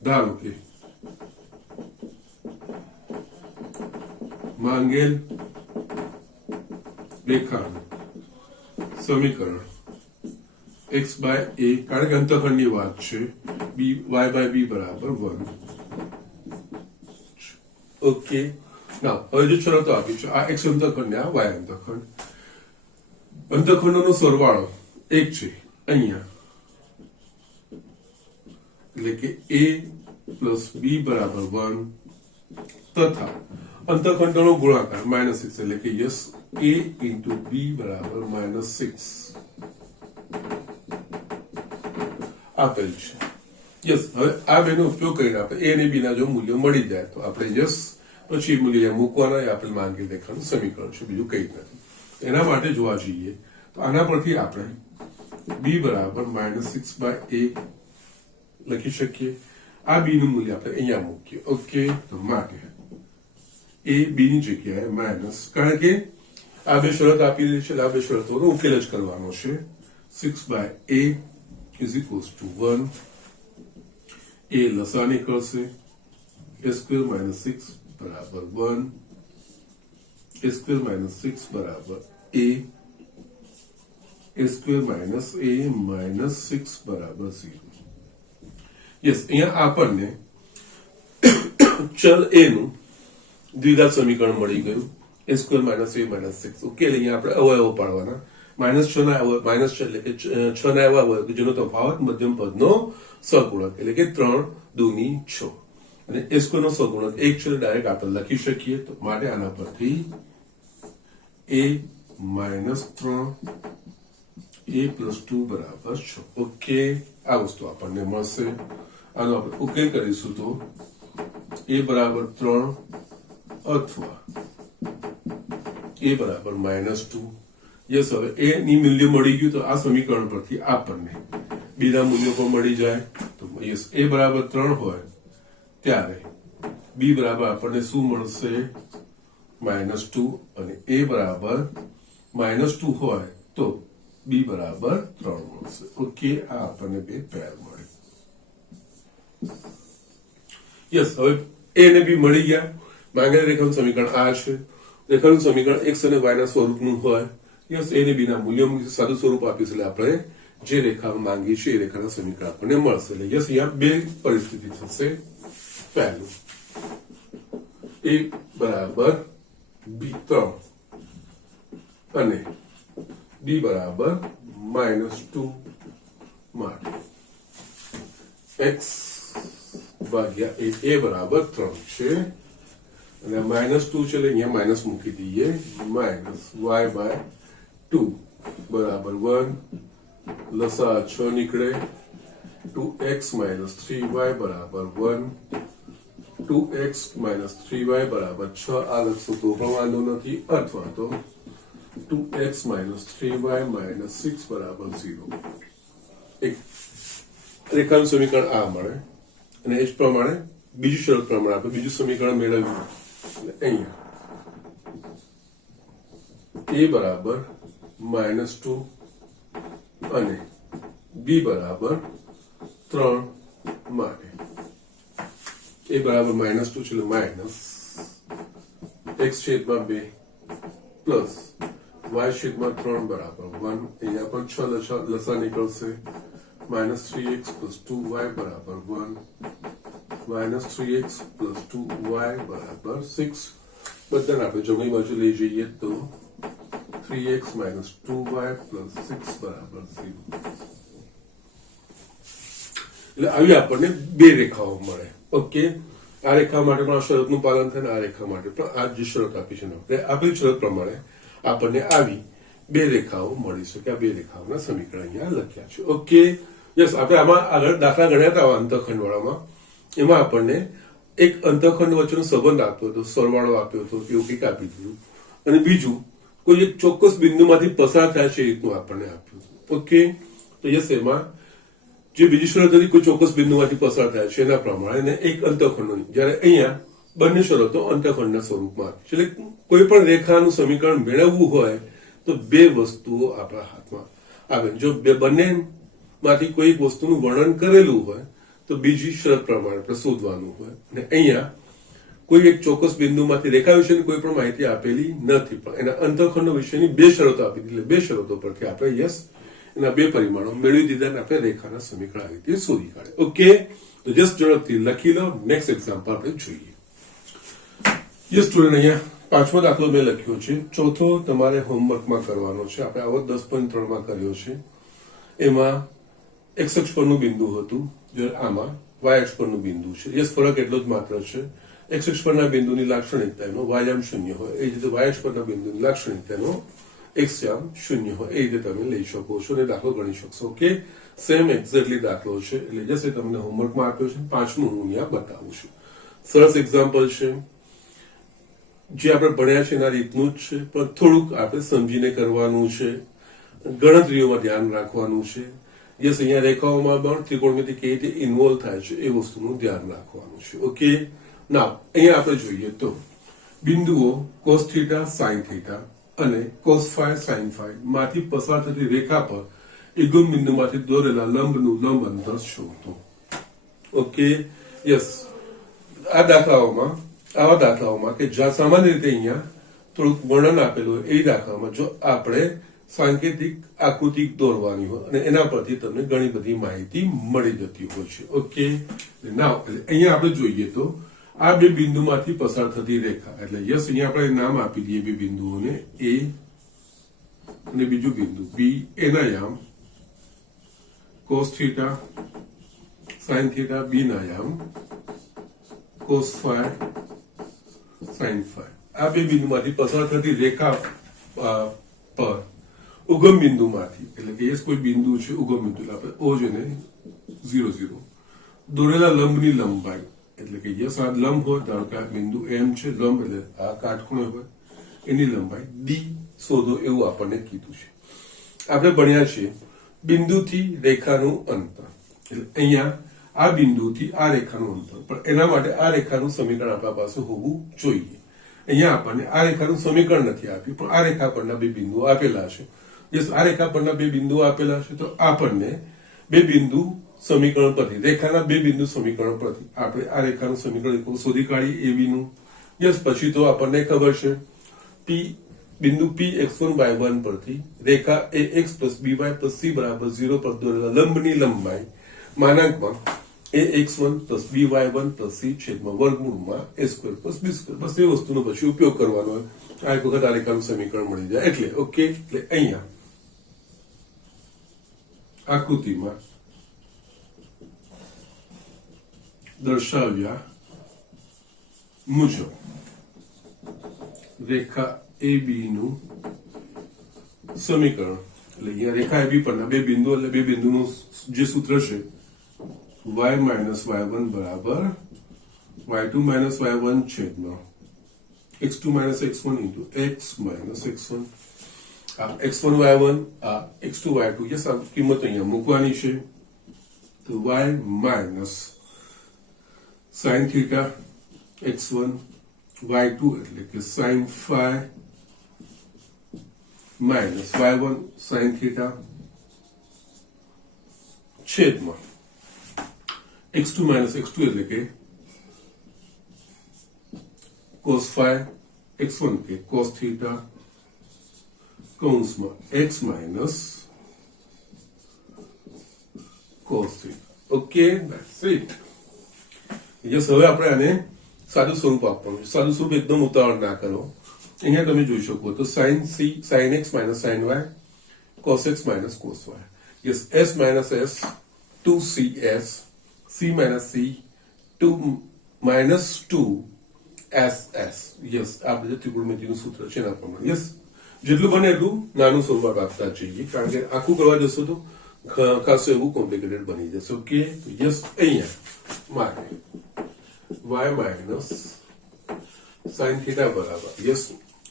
ધારો કે માંગેલ રેખાનું સમીકરણ x/a કારણ કે અંતઃખંડની વાત છે y/b = 1. ઓકે, નાઉ હવે જો શરતો આપી છે આ x અંતઃખંડ ને આ y અંતઃખંડ. અંતઃખંડોનો સરવાળો 1 છે અહીંયા એટલે કે a + b = 1 તથા અંતઃખંડોનો ગુણાકાર -6 એટલે કે યસ a × b = -6 આપેલ છે. યસ, હવે આ બેનો ઉપયોગ કરીને આપણે a અને b ના જો મૂલ્ય મળી જાય તો આપણે યસ પછી મૂલ્ય મૂકવાના એ આપણે માંગેલ રેખાનું સમીકરણ છે, બીજું કંઈ નથી. એના માટે જોવા જઈએ તો આના પરથી આપણે b = -6/a લખી શકીએ. આ b નું મૂલ્ય આપણે અહીંયા મૂકીએ. ઓકે, તો માટે a b ની જગ્યાએ માઇનસ, કારણ કે આ બે શરત આપેલી છે, આ બે શરતોનો ઉકેલ જ કરવાનો છે. 6/a is equals to 1. a લસા નીકળશે, a square minus 6 બરાબર 1, a square minus 6 બરાબર a square minus a minus 6 બરાબર 0. યસ, અહીંયા આપણને ચલ a નું દ્વિઘાત સમીકરણ મળી ગયું, a square minus a minus 6. ઉકેલ અહીંયા આપણે અવયવો પાડવાના. -6 ના -6 એટલે કે 6 ના એવા અવયવ જેનો તફાવત મધ્યમ પદનો સહગુણક એટલે કે 3 દૂની 6 અને a square નો સહગુણક 1 છે, ડાયરેક્ટ આપણે લખી શકીએ. તો માટે આના પરથી a minus 3 a plus 2 બરાબર 6. ઓકે, આ વસ્તુ આપણને મળશે. આનો આપણે ઉકેલ કરીશું તો a બરાબર 3 અથવા a બરાબર -2. યસ, હવે a ની મૂલ્ય મળી ગયું તો આ સમીકરણ પરથી આપણને b ના મૂલ્યો પણ મળી જાય. તો યસ, a બરાબર 3 હોય ત્યારે b બરાબર આપણને શું મળશે? -2 અને a બરાબર -2 હોય તો b બરાબર 3 મળશે. ઓકે, આ આપણને બે પેર મળે. યસ, હવે a અને b મળી ગયા. માંગેલ રેખાનું સમીકરણ આ છે. રેખાનું સમીકરણ x અને y ના સ્વરૂપનું હોય. યસ, a અને b ના મૂલ્યો સાદું સ્વરૂપ આપીશું એટલે આપણે જે રેખા માંગી છે એ રેખાના સમીકરણ આપણને મળશે. એટલે યસ, અહીંયા બે પરિસ્થિતિ થશે. પહેલું, a બરાબર b3 અને b બરાબર -2 માટે x ભાગ્યા a બરાબર 3 છે અને -2 છે એટલે અહીંયા માઇનસ મૂકી દઈએ. -y/2 બરાબર 1, લસા 6 નીકળે. 2x - 3y બરાબર 1, 2x - 3y બરાબર 6. આ લખશું તો પણ વાંધો નથી. અથવા તો 2x - 3y - 6 બરાબર 0. એક રેખાનું સમીકરણ આ મળે અને એ જ પ્રમાણે બીજી શરત પ્રમાણે આપણે બીજું સમીકરણ મેળવ્યું. અહીંયા a બરાબર -2 અને b બરાબર 3 માટે a બરાબર -2 છે એટલે માઇનસ x છેદમાં 2 પ્લસ y છેદમાં 3 બરાબર 1. અહીંયા પણ 6 લસા નીકળશે. -3x + 2y બરાબર 1, -3x + 2y બરાબર 6. બધાને આપણે જમણી બાજુ લઈ જઈએ તો 3x - 2y + 6 બરાબર 0. એટલે આવી આપણને બે રેખાઓ મળે. ઓકે, આ રેખા માટે પણ આ શરતનું પાલન થાય, આ રેખા માટે પણ આ જે શરત આપી છે આપેલી શરત પ્રમાણે આપણને આવી બે રેખાઓ મળી શકે. આ બે રેખાઓના સમીકરણ અહીંયા લખ્યા છે. ઓકે, યસ, આપણે આમાં આગળ દાખલા ગણ્યા હતા અંતઃખંડ વાળામાં. એમાં આપણને એક અંતઃખંડ વચ્ચેનો સંબંધ આપ્યો હતો, સરવાળો આપ્યો હતો, એવું કંઈક આપી દીધું. અને બીજું કોઈ એક ચોક્કસ બિંદુમાંથી પસાર થાય છે એ રીતનું આપણને આપ્યું. ઓકે, તો યસ, એમાં જે બીજી શરત હતી કોઈ ચોક્કસ બિંદુમાંથી પસાર થાય છે એના પ્રમાણે એક અંતઃખંડની, જ્યારે અહીંયા બંને શરતો અંતઃખંડના સ્વરૂપમાં આપી છે. એટલે કોઈ પણ રેખાનું સમીકરણ મેળવવું હોય તો બે વસ્તુઓ આપણા હાથમાં આવે. જો બંનેમાંથી કોઈ એક વસ્તુનું વર્ણન કરેલું હોય તો બીજી શરત પ્રમાણે આપણે શોધવાનું હોય. અને અહીંયા કોઈ એક ચોક્કસ બિંદુમાંથી રેખા વિશેની કોઈ પણ માહિતી આપેલી નથી, પણ એના અંતઃખંડ વિશેની બે શરતો આપી દીધી. બે શરતો પરથી આપણે યસ એના બે પરિમાણો મેળવી દીધા અને આપણે રેખાના સમીકરણ આવી રીતે શોધી કાઢે. ઓકે, તો જસ્ટ ઝડપથી લખી લો. નેક્સ્ટ એક્ઝામ્પલ આપણે જોઈએ. યસ સ્ટુડન્ટ, અહીંયા પાંચમો દાખલો મેં લખ્યો છે. ચોથો તમારે હોમવર્કમાં કરવાનો છે. આપણે આવો 10.3 માં કર્યો છે. એમાં x અક્ષ પરનું બિંદુ હતું, જ્યારે આમાં y અક્ષ પરનું બિંદુ છે. યસ, ફરક એટલો જ માત્ર છે. x અક્ષ પરના બિંદુની લાક્ષણિકતાનો y યામ 0 હોય, એ રીતે y અક્ષ પરના બિંદુની લાક્ષણિકતાનો x યામ 0 હોય. એ રીતે તમે લઈ શકો છો અને દાખલો ગણી શકશો. ઓકે, સેમ એક્ઝેક્ટલી દાખલો છે. એટલે જશે તમને હોમવર્કમાં આપ્યો છે. પાંચમું હું અહીંયા બતાવું છું. સરસ એક્ઝામ્પલ છે. જે આપણે ભણ્યા છે એના રીતનું જ છે, પણ થોડુંક આપણે સમજીને કરવાનું છે. ગણતરીઓમાં ધ્યાન રાખવાનું છે. યસ, અહીંયા રેખાઓમાં પણ ત્રિકોણમિતિ કેવી રીતે ઇન્વોલ્વ થાય છે એ વસ્તુનું ધ્યાન રાખવાનું છે. ઓકે, ના અહીંયા આપણે જોઈએ તો બિંદુઓ cos θ sin θ અને cos phi sin phi માંથી પસાર થતી રેખા પર યુગમ બિંદુમાંથી દોરેલા લંબનું લંબ અંતર શોધો. Okay, yes. આવા દાખલાઓમાં કે જ્યાં સામાન્ય રીતે અહીંયા થોડુંક વર્ણન આપેલું હોય એ દાખલામાં જો આપણે સાંકેતિક આકૃતિ દોરવાની હોય અને એના પરથી તમને ઘણી બધી માહિતી મળી જતી હોય છે. ઓકે, નાવ અહીંયા આપણે જોઈએ તો આ બે બિંદુમાંથી પસાર થતી રેખા એટલે યસ અહીંયા આપણે નામ આપી દઈએ બે બિંદુઓને એ અને બીજું બિંદુ બી. એના યામ cos થીટા sin થીટા, બી ના યામ cos phi sin phi. આ બે બિંદુમાંથી પસાર થતી રેખા પર ઉગમ બિંદુમાંથી એટલે કે એ કોઈ બિંદુ છે ઉગમ બિંદુ એટલે આપણે ઓ જેને 0 0 દોરેલા લંબની લંબાઈ એટલે કે યસ આ લંબ હોય ધારો કે આ બિંદુ એમ છે લંબ એટલે આ કાટખૂણો હોય એની લંબાઈ ડી શોધો એવું આપણને કીધું છે. આપણે ભણ્યા છીએ બિંદુથી રેખાનું અંતર એટલે અહીંયા આ બિંદુથી આ રેખાનું અંતર પણ એના માટે આ રેખાનું સમીકરણ આપણા પાસે હોવું જોઈએ. અહીંયા આપણને આ રેખાનું સમીકરણ નથી આપ્યું પણ આ રેખા પરના બે બિંદુઓ આપેલા છે. યસ આ રેખા પરના બે બિંદુઓ આપેલા છે તો આપણને બે બિંદુ સમીકરણ પરથી રેખાના બે બિંદુ સમીકરણ પરથી આપણે આ રેખાનું સમીકરણ શોધી કાઢીએ AB નું. યસ પછી તો આપણને ખબર છે બિંદુ Px1y1 પરથી રેખા ax by c બરાબર 0 પર દોરેલા લંબની લંબાઈ માનાંકમાં ax1 by1 c છેદમાં વર્ગમૂળમાં a² b². બસ એ વસ્તુનો પછી ઉપયોગ કરવાનો હોય. આ એક વખત આ રેખાનું સમીકરણ મળી જાય એટલે ઓકે. એટલે અહીંયા આકૃતિમાં દર્શાવ્યા મુજબ રેખા AB નું સમીકરણ એટલે અહીંયા રેખા AB પરના બે બિંદુ એટલે બે બિંદુનું જે સૂત્ર છે y માઇનસ y1 બરાબર y2 માઇનસ y1 છેદમાં x2 minus x1 into x minus x1. આ x1 y1 આ x2 y2 યસ આ કિંમત અહીંયા મૂકવાની છે તો y minus sin theta x1 y2 એટલે કે sin phi minus y1 sin theta છેદમાં x2 માઇનસ x2 એટલે કે cos phi x1 કે cos થીટા કૌંસમાં x minus cos theta. Okay, that's it. Yes હવે આપણે આને સાદું સ્વરૂપ આપવાનું છે. સાદું સ્વરૂપ એકદમ ઉતાવળ ના કરો. અહીંયા તમે જોઈ શકો તો sin x minus sin y cos x minus cos y. Yes s minus s 2cs c minus c 2 minus 2 ss. Yes આ બધા ત્રિકોણમિતિનું સૂત્ર છે એના પ્રમાણે. યસ જેટલું બને એટલું નાનું સ્વરૂપ આપતા જઈએ કારણ કે આખું કરવા જશો તો ખાસું એવું કોમ્પ્લિકેટેડ બની જશે. ઓકે, યસ અહીંયા મારે y માઇનસ sin થીટા બરાબર યસ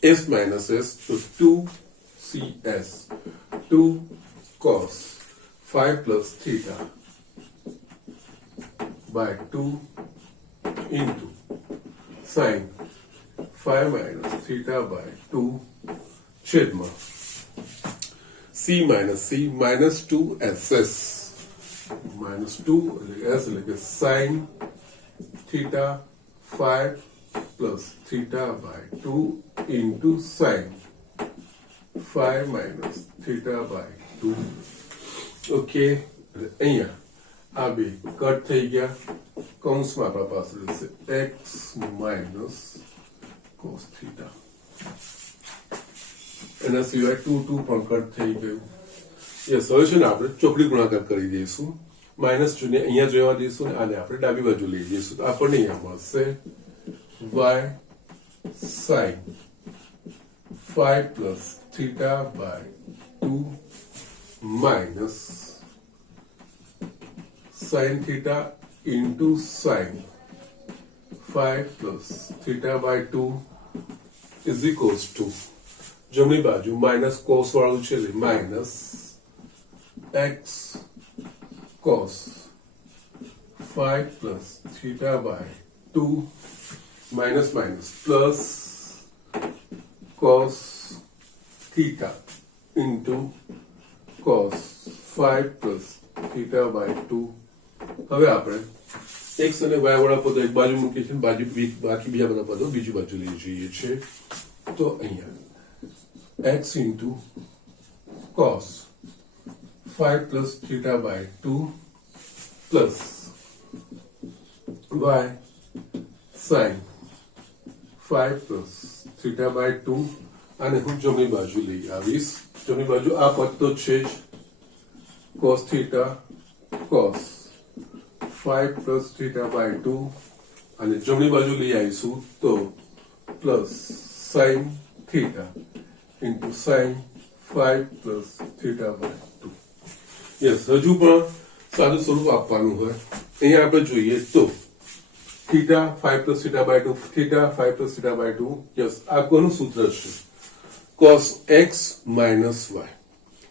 s માઇનસ s તો 2cs 2 cos 5 plus theta by 2 into sin 5 minus theta by 2 છેદમાં c minus c minus 2 ss minus 2 એટલે s એટલે કે sin theta 5 plus theta by 2 into sin 5 minus theta by 2. Okay, અહીંયા આ બે કટ થઈ ગયા. કૌંસમાં આપણા પાસે રહેશે x minus cos theta. એના સિવાય 2 2 પણ કટ થઈ ગયું. યસ હવે છે ને આપણે ચોકડી ગુણાકાર કરી દઈશું. માઇનસ ને અહીંયા જોવા દઈશું ને આને આપણે ડાબી બાજુ લઈ જઈશું તો આપણને અહીંયા મળશે y sin 5 plus theta by 2 minus sin theta into sin 5 plus theta by 2 is equals to જમણી બાજુ માઇનસ કોસ વાળું છે એટલે minus x cos 5 plus theta by 2 minus minus plus cos theta into cos 5 plus theta by 2. હવે આપણે x અને y વાળા પદો એક બાજુ મૂકીએ છીએ, બાકી બીજા બધા પદો બીજી બાજુ લઈ જઈએ છીએ. તો અહીંયા x into cos 5 plus theta by 2 plus y sin 5 plus theta by 2 અને હું જમણી બાજુ લઈ આવીશ. જમણી બાજુ આ પદ તો છે જ, cos theta cos 5 plus theta by 2 અને જમણી બાજુ લઈ આવીશું તો plus sin theta into sin 5 plus theta by 2. Yes, હજુ પણ સાદું સ્વરૂપ આપવાનું હોય. અહીંયા આપણે જોઈએ તો theta 5 plus theta by 2, theta 5 plus theta by 2. Yes, આ કોનું સૂત્ર છે? cos x minus y.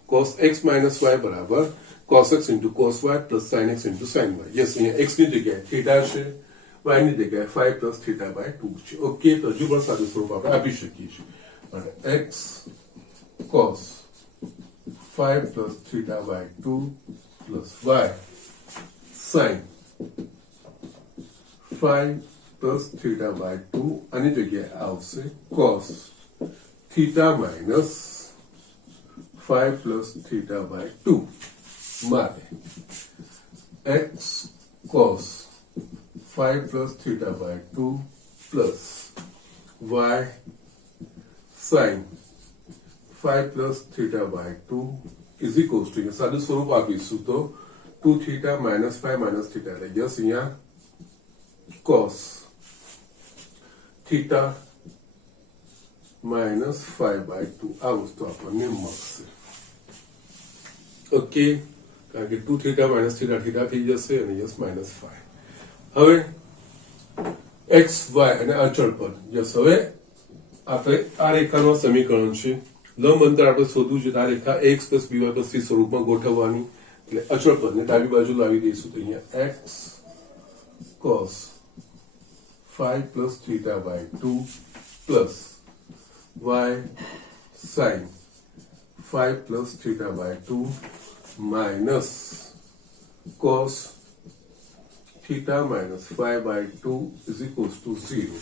cos x minus y બરાબર cos x into cos y plus sin x into sin y. Yes, અહીંયા x ની જગ્યાએ theta છે, y ની જગ્યાએ 5 plus theta by 2 છે. ઓકે, તો હજુ પણ સાદું સ્વરૂપ આપણે આપી શકીએ છીએ. અને x cos 5 plus theta by 2 plus y sin 5 plus theta by 2 આની જગ્યાએ આવશે cos theta minus 5 plus theta by 2 માટે x cos 5 plus theta by 2 plus y sin 5 plus theta by 2 is equals to, સાદું સ્વરૂપ આપીશું તો 2 theta minus 5 minus theta એટલે યસ અહીંયા cos theta minus 5 by 2 આ વસ્તુ આપણને મળશે. ઓકે, કારણ કે 2 theta minus theta theta થઈ જશે અને યસ minus 5. હવે x y અને અચળ પદ. યસ, હવે આપણે આ રેખાનું સમીકરણ છે, લંબ અંતર આપણે શોધવું છે. આ રેખા ax plus by plus c સ્વરૂપમાં ગોઠવવાની. એટલે અચળ પદને ડાબી બાજુ લાવી દઈશું તો અહીંયા x cos 5 plus theta by 2 plus y sin 5 plus theta by 2 minus cos theta minus 5 by 2 is equals to 0.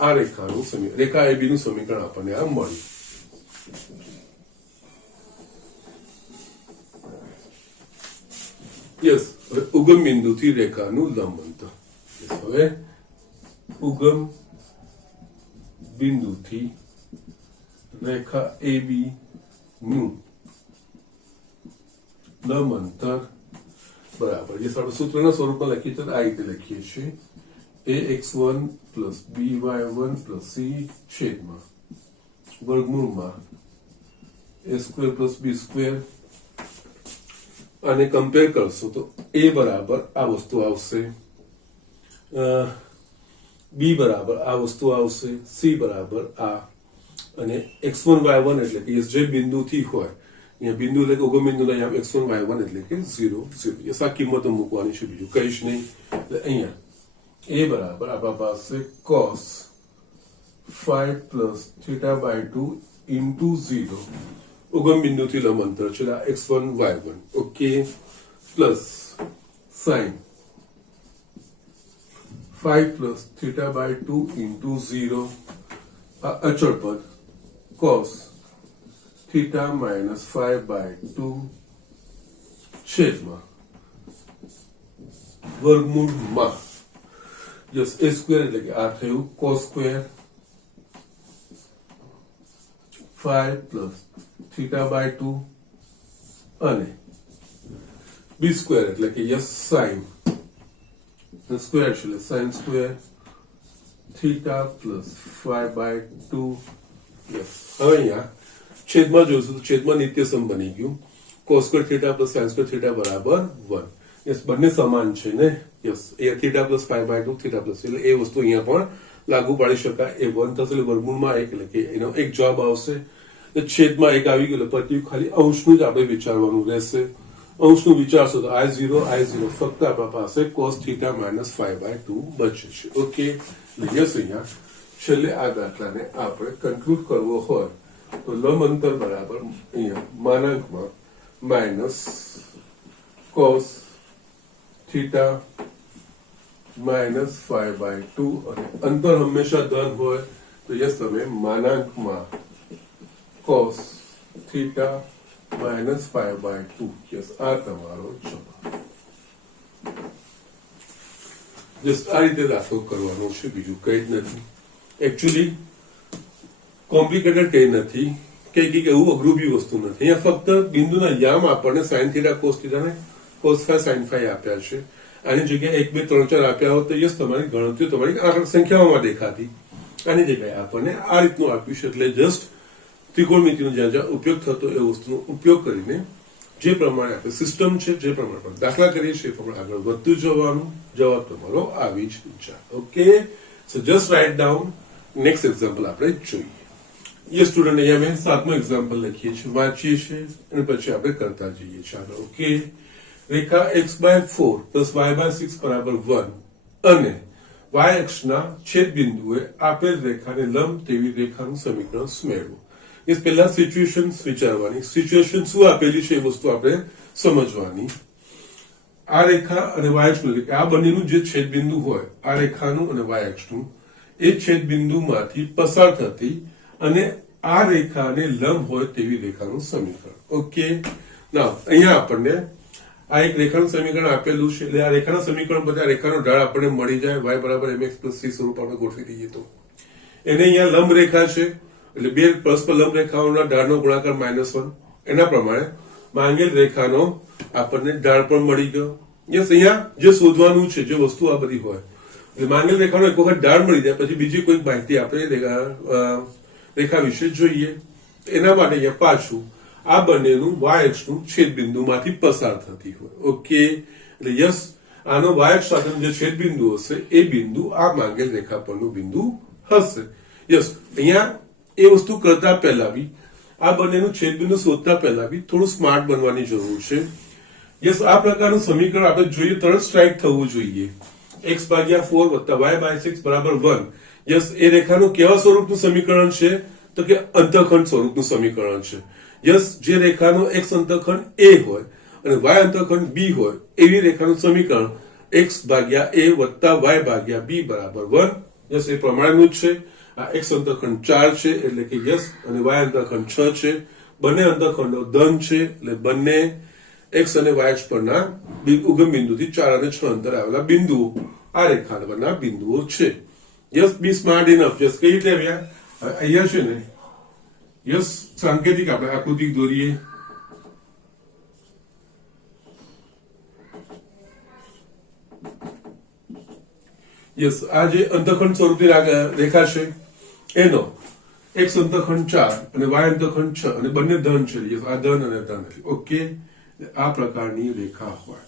આ રેખાનું સમીકરણ, રેખા AB નું સમીકરણ આપણને આ મળ્યું. યસ, હવે ઉગમ બિંદુથી રેખાનું લંબ અંતર. હવે ઉગમ બિંદુથી રેખા AB નું લંબ અંતર બરાબર, જે આપણે સૂત્રના સ્વરૂપમાં લખીએ તો આ રીતે લખીએ છીએ ax1 plus by1 plus c છેદમાં વર્ગમૂળમાં a square plus b square. અને કમ્પેર કરશો તો a બરાબર આ વસ્તુ આવશે, b બરાબર આ વસ્તુ આવશે, c બરાબર આ, અને x1 y1 એટલે કે જે બિંદુથી હોય, અહીંયા બિંદુ એટલે કે ઉગમ બિંદુ અહીંયા x1 y1 એટલે કે 0 0. યસ, આ કિંમતો મૂકવાની છે, બીજું કહીશ નહીં. એટલે અહીંયા a બરાબર આપણા પાસે cos 5 plus theta by 2 into 0 ઉગમ બિંદુથી લંબ અંતર છે x1 y1. Okay, plus sin 5 plus theta by 2 into 0 આ અચળ પદ cos theta minus 5 by 2 છેદમાં વર્ગમૂળમાં જસ a સ્ક્વેર એટલે કે આ થયું cos square 5 plus theta by 2 અને b સ્ક્વેર એટલે કે યસ sin સ્ક્વેર એટલે sin square theta plus 5 by 2. Yes, હવે અહીંયા છેદમાં જોઈશું તો છેદમાં નિત્યસમ બની ગયું. cos square theta plus sin square theta બરાબર 1. યસ, બંને સમાન છે ને. Yes, A theta plus 5 by 2 theta plus, એટલે એ વસ્તુ અહીંયા પણ લાગુ પાડી શકાય. એ 1 થશે એટલે વર્ગમૂળમાં 1 એટલે કે એનો એક જવાબ આવશે. છેદમાં 1 આવી ગયો એટલે પછી ખાલી અંશનું જ આપણે વિચારવાનું રહેશે. અંશનું વિચારશો તો I0 ફક્ત આપણા પાસે cos થીટા minus 5 by 2 બચે છે. ઓકે, યસ, અહીંયા છેલ્લે આ દાખલાને આપણે કન્ક્લુડ કરવો હોય તો લંબ અંતર બરાબર અહીંયા માનાંકમાં માઇનસ કોસ થીટા -5/2 અને અંતર હંમેશા ધન હોય તો યસ તમે માનાંકમાં કોસ થીટા -5/2 યસ આ તમારો જવાબ. જસ્ટ આ રીતે દાખલો કરવાનો છે, બીજું કઈ જ નથી. એકચ્યુઅલી કોમ્પ્લિકેટેડ કઈ નથી, કઈ એવું અઘરું બી વસ્તુ નથી. અહીંયા ફક્ત બિંદુના યામ આપણને sin થીટા cos થીટા ને cos phi sin phi આપ્યા છે. આની જગ્યાએ 1 2 3 4 આપ્યા હોત તો યસ તમારી ગણતરીઓ તમારી આંકડા સંખ્યાઓમાં દેખાતી. આની જગ્યાએ આપણને આ રીતનું આપ્યું છે, એટલે જસ્ટ ત્રિકોણમિતિનો જ્યાં જ્યાં ઉપયોગ થતો એ વસ્તુનો ઉપયોગ કરીને જે પ્રમાણે આપણે સિસ્ટમ છે, જે પ્રમાણે આપણે દાખલા કરીએ છીએ એ પ્રમાણે આગળ વધતું જવાનું. જવાબ તમારો આવી જ જાય. ઓકે, સો just write down. Next example આપણે જોઈએ. ये स्टूडेंट અહીંયા મેં 7મો એક્ઝામ્પલ લખીએ છીએ, વાંચીએ છીએ અને પછી આપણે કરતા જઈએ છીએ આગળ. ઓકે, રેખા x/4 + y/6 બરાબર 1 અને y અક્ષના છેદ બિંદુએ આપેલ રેખાને લંબ તેવી રેખાનું સમીકરણ મેળવો. એ પહેલા સિચ્યુએશન્સ વિચારવાની, સિચ્યુએશન શું આપેલી છે એ વસ્તુ આપણે સમજવાની. આ રેખા અને y અક્ષનું એટલે આ બંનેનું જે છેદ બિંદુ હોય, આ રેખાનું અને y અક્ષનું, એ છેદ બિંદુમાંથી પસાર થતી અને આ રેખાને લંબ હોય તેવી રેખાનું સમીકરણ. ઓકે, નાઉ અહીંયા આપણને આ એક રેખાનું સમીકરણ આપેલું છે, એટલે આ રેખાના સમીકરણ પછી આ રેખાનો ઢાળ આપણને મળી જાય. y = mx + c સ્વરૂપ આપણે ગોઠવી દઈએ તો એને અહીંયા લંબ રેખા છે, એટલે બે પરસ્પર લંબ રેખાઓના ઢાળનો ગુણાકાર -1. એના પ્રમાણે માંગેલ રેખાનો આપણને ઢાળ પણ મળી ગયો. યસ, અહીંયા જે શોધવાનું છે, જે વસ્તુ આ બધી હોય, એટલે માંગેલ રેખાનો એક વખત ઢાળ મળી જાય પછી બીજી કોઈ માહિતી આપણે રેખા વિશે જોઈએ. એના માટે અહીંયા પાછું આ બંનેનું y અક્ષનું છેદ બિંદુમાંથી પસાર થતી હોય. ઓકે, એટલે યસ આનો y અક્ષ સાથેનું જે છેદ બિંદુ હશે એ બિંદુ આ માંગેલ રેખા પરનું બિંદુ હશે. યસ, અહીંયા એ વસ્તુ કરતા પહેલા બી આ બંનેનું છેદ બિંદુ શોધતા પહેલા બી થોડું સ્માર્ટ બનવાની જરૂર છે. યસ, આ પ્રકારનું સમીકરણ આપણે જોઈએ તરત સ્ટ્રાઇક થવું જોઈએ. x/4 + y/6 બરાબર 1. યસ, એ રેખાનું કેવા સ્વરૂપનું સમીકરણ છે તો કે અંતઃખંડ સ્વરૂપનું સમીકરણ છે. યસ, જે રેખાનો x અંતઃખંડ a હોય અને y અંતઃખંડ b હોય એવી રેખાનું સમીકરણ x/a + y/b બરાબર 1. યસ, એ પ્રમાણેનું જ છે. આ x અંતઃખંડ 4 છે એટલે કે યસ, અને y અંતઃખંડ 6 છે. બંને અંતઃખંડો ધન છે, એટલે બંને x અને y અક્ષ પરના ઉગમ બિંદુથી 4 અને 6 અંતર આવેલા બિંદુઓ આ રેખા પરના બિંદુઓ છે. યસ, બી સ્માર્ટ ઇનફ. યસ, કઈ રીતે આવ્યા? અહીંયા છે ને, યસ, સાંકેતિક આપણે આકૃતિ દોરીએ. યસ, આ જે અંતઃખંડ સ્વરૂપની રેખા છે એનો x અંતઃખંડ 4 અને y અંતઃખંડ 6 અને બંને ધન છે. યસ, આ ધન અને ધન. ઓકે, આ પ્રકારની રેખા હોય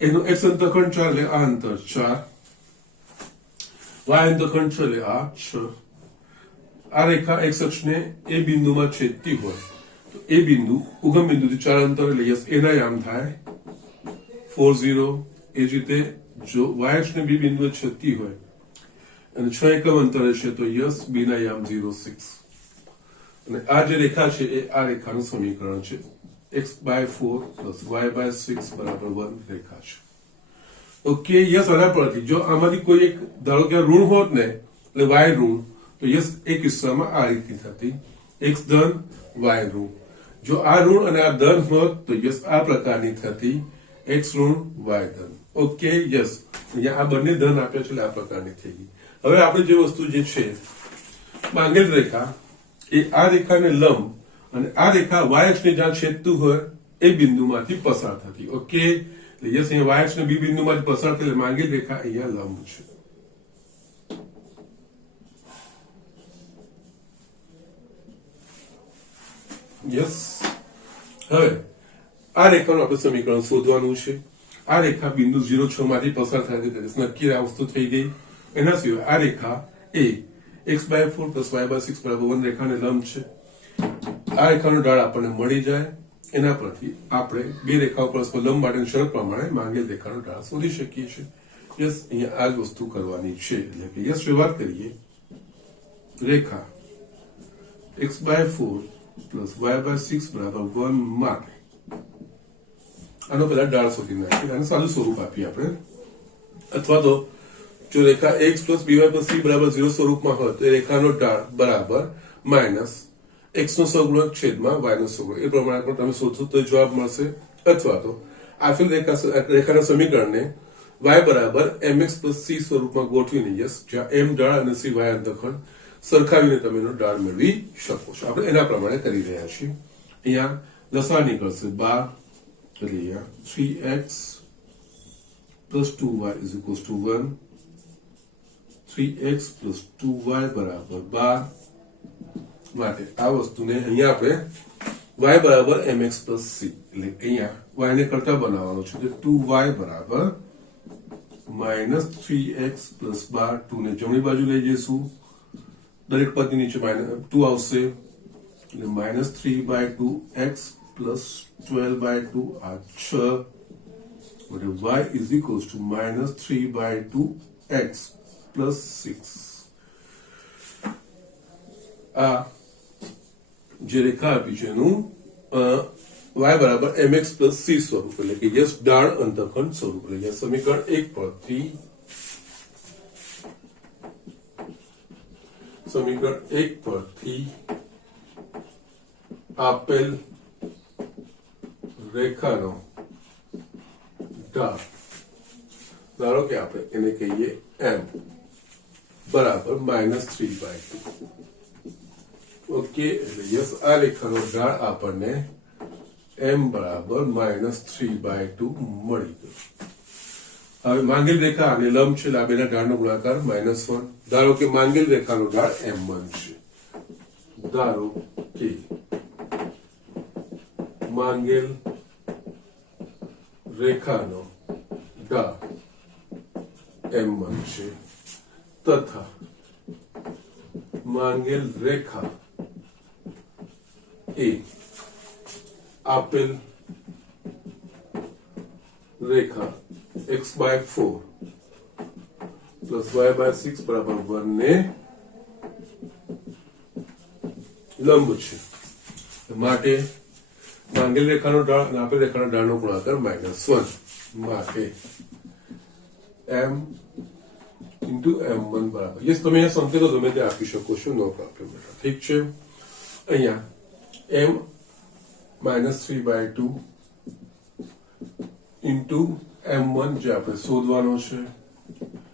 એનો x અંતઃખંડ 4 એટલે આ અંતર 4, y અંતઃખંડ 6 એટલે આ 6. આ રેખા x અક્ષને એ બિંદુમાં છેદતી હોય તો એ બિંદુ ઉગમ બિંદુથી 4 અંતર એટલે યસ એના યામ થાય 40. એ જ રીતે જો y અક્ષને બી બિંદુએ છેદતી હોય અને 6 એકમ અંતરે છે તો યસ બી ના યામ 0.6. અને આ જે રેખા છે એ આ રેખાનું સમીકરણ છે. x/4 + y/6 બરાબર 1 રેખા છે. ઓકે, યસ, આના પરથી જો આમાંથી કોઈ એક ધારો કે ઋણ હોત ને એટલે y ઋણ તો યસ એ કિસ્સામાં આ રીતની થતી x ધન y ઋણ. જો આ ઋણ અને આ ધન હોત તો યસ આ પ્રકારની થતી x ઋણ y ધન. ઓકે, યસ, અહીંયા આ બંને ધન આપ્યા છે એટલે આ પ્રકારની થઈ ગઈ. હવે આપણે જે વસ્તુ જે છે માંગેલ રેખા એ આ રેખાને લંબ અને આ રેખા y અક્ષને જ્યાં છેદતું હોય એ બિંદુમાંથી પસાર થતી. ઓકે, એટલે યસ, અહીંયા y અક્ષને બી બિંદુમાંથી પસાર થઈ એટલે માંગેલ રેખા અહીંયા લંબ છે. યસ, હવે આ રેખાનું આપણે સમીકરણ શોધવાનું છે. આ રેખા બિંદુ 0.6 માંથી પસાર થાય છે, નક્કી આ વસ્તુ થઈ ગઈ. એના સિવાય આ રેખા એ x/4 + y/6 બરાબર 1 રેખાને લંબ છે. આ રેખાનો ઢાળ આપણને મળી જાય. એના પરથી આપણે બે રેખાઓ પરસ્પર લંબ માટેની શરત પ્રમાણે માંગેલ રેખાનો ઢાળ શોધી શકીએ છીએ. યસ અહીંયા આ જ વસ્તુ કરવાની છે એટલે કે યસ શરૂઆત કરીએ રેખા x/4 પ્લસ y/6 બરાબર 1 માટે આનો પહેલા ઢાળ શોધી નાખીએ અને સાદું સ્વરૂપ આપીએ આપણે અથવા તો જો રેખા x plus by plus c બરાબર 0 સ્વરૂપમાં હોય તો એ રેખાનો ઢાળ બરાબર માઇનસ x નો સહગુણક છેદમાં y નો સહગુણક એ પ્રમાણે પણ તમે શોધશો તો જવાબ મળશે અથવા તો આપેલ રેખાના સમીકરણને y બરાબર mx પ્લસ c સ્વરૂપમાં ગોઠવીને યસ જ્યાં m ઢાળ અને c y અંતઃખંડ સરખાવીને તમે એનો ઢાળ મેળવી શકો છો આપણે એના પ્રમાણે કરી રહ્યા છીએ અહીંયા લસા નીકળશે 12 એટલે 3x plus 2y is equals to 1 3x plus 2y બરાબર 12 માટે આ વસ્તુને અહીંયા આપણે y બરાબર mx plus c એટલે અહીંયા y ને કરતા બનાવવાનો છે એટલે 2y બરાબર -3x plus 12 2 ને જમણી બાજુ લઈ જઈશું દરેક પદની નીચે -2 આવશે એટલે -3/2x plus 12/2 આ 6 where y is equals to -3/2x plus 6 આ જે રેખા આપી છે એનું y બરાબર mx plus c સ્વરૂપ એટલે કે યસ ઢાળ અંતઃખંડ સ્વરૂપ એટલે કે સમીકરણ 1 પરથી આપેલ રેખાનો ઢાળ ધારો કે આપણે એને કહીએ m બરાબર -3/2 ઓકે એટલે યસ આ રેખાનો ઢાળ આપણને m બરાબર -3/2 મળી ગયો હવે માંગેલ રેખા અને લંબ છે આ બેના ઢાળનો ગુણાકાર -1 ધારો કે માંગેલ રેખાનો ઢાળ m1 છે ધારો કે માંગેલ રેખાનો ઢાળ m1 છે તથા માંગેલ રેખા એ આપેલ રેખા x/4 plus y/6 બરાબર 1 ને લંબ છે માટે માંગેલ રેખાનો ઢાળ અને આપેલ રેખાનો ઢાળનો ગુણાકાર -1 માટે m into m1 બરાબર યસ તમે અહીંયા સંકેતો ગમે તે આપી શકો છો નો પ્રોબ્લેમ ઠીક છે અહીંયા m -3/2 into m1 જે આપણે શોધવાનો છે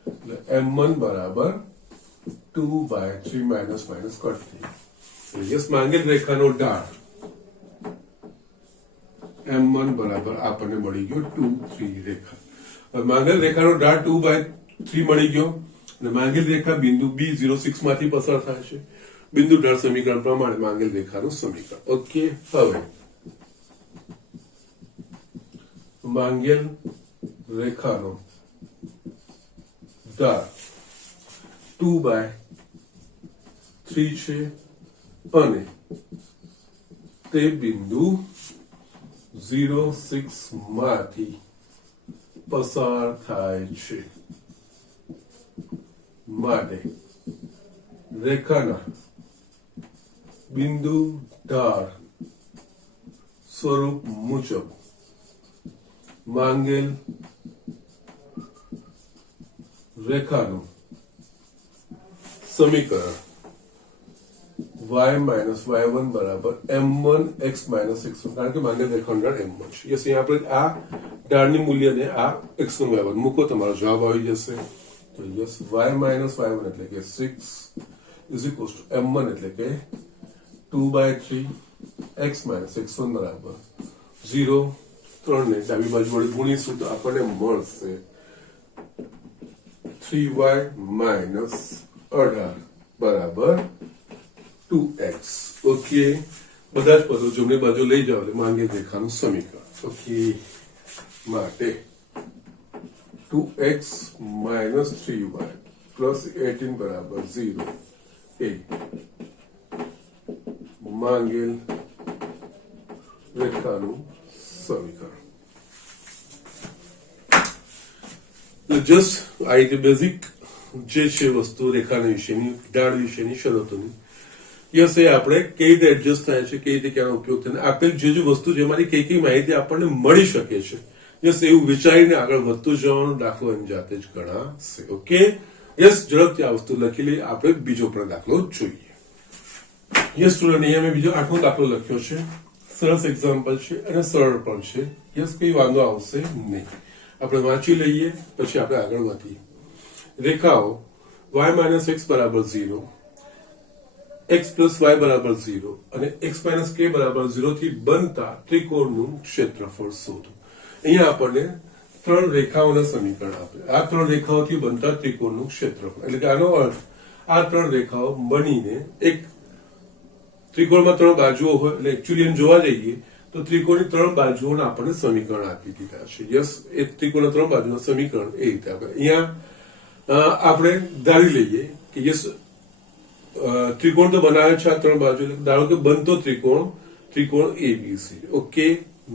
એટલે m1 બરાબર 2/3 માઇનસ કટ થઈ યસ માંગેલ રેખાનો ઢાળ m1 બરાબર આપણને મળી ગયો 2 3 રેખા હવે માંગેલ રેખાનો ઢાળ 2/3 મળી ગયો અને માંગેલ રેખા બિંદુ B06 માંથી પસાર થાય છે બિંદુ ઢાળ સમીકરણ પ્રમાણે માંગેલ રેખાનું સમીકરણ ઓકે હવે માંગેલ રેખાનો ઢાળ 2/3 છે અને તે બિંદુ 06 માંથી પસાર થાય છે માટે રેખાના બિંદુ ઢાળ સ્વરૂપ મુજબ માંગેલ રેખાનું સમીકરણ y minus y1 બરાબર m1 x minus x1 કારણ કે માંગેલ રેખાનો ઢાળ m1 છે યસ અહીંયા આપણે આ ઢાળની મૂલ્યને આ x1 y1 મૂકો તમારો જવાબ આવી જશે તો યસ y minus y1 એટલે કે 6 is equals to m1 એટલે કે 2/3 x minus x1 બરાબર 0 3 ને ડાબી બાજુ વડે ગુણીશું તો આપણને મળશે 3y minus 18 બરાબર 2x ઓકે બધા જ પદો જમણી બાજુ લઈ જાઓ એટલે માંગેલ રેખાનું સમીકરણ ઓકે માટે 2x minus 3y plus 18 બરાબર 0 એ માંગેલ રેખાનું સમીકરણ જસ્ટ આ રીતે બેઝિક જે છે વસ્તુ રેખાના વિશેની ઢાળ વિશેની શરતોની યસ એ આપણે કઈ રીતે એડજસ્ટ થાય છે કઈ રીતે ક્યાંનો ઉપયોગ થાય આપેલ જે વસ્તુ જેમાંથી કઈ કઈ માહિતી આપણને મળી શકે છે યસ એવું વિચારીને આગળ વધતું જવાનો દાખલો એની જાતે જ ગણાશે ઓકે યસ ઝડપથી આ વસ્તુ લખી લઈએ આપણે બીજો પણ દાખલો જોઈએ યસ સ્ટુડન્ટ અહીંયા મેં બીજો 8મો દાખલો લખ્યો છે સરસ એક્ઝામ્પલ છે અને સરળ પણ છે યસ કઈ વાંધો આવશે નહીં આપણે વાંચી લઈએ પછી આપણે આગળ વધીએ રેખાઓ y - x બરાબર 0 x plus y બરાબર 0 અને x minus k બરાબર 0 થી બનતા ત્રિકોણનું ક્ષેત્રફળ શોધો અહીંયા આપણને ત્રણ રેખાઓના સમીકરણ આપે આ ત્રણ રેખાઓથી બનતા ત્રિકોણનું ક્ષેત્રફળ એટલે કે આનો અર્થ આ ત્રણ રેખાઓ બનીને એક ત્રિકોણમાં ત્રણ બાજુઓ હોય એટલે એકચ્યુઅલી એમ જોવા જઈએ તો ત્રિકોણની ત્રણ બાજુઓના આપણને સમીકરણ આપી દીધા છે યસ એ ત્રિકોણના ત્રણ બાજુના સમીકરણ એ રીતે આપે અહીંયા આપણે ધારી લઈએ કે યસ ત્રિકોણ તો બનાવે છે આ ત્રણ બાજુ ધારો કે બનતો ત્રિકોણ એબીસી ઓકે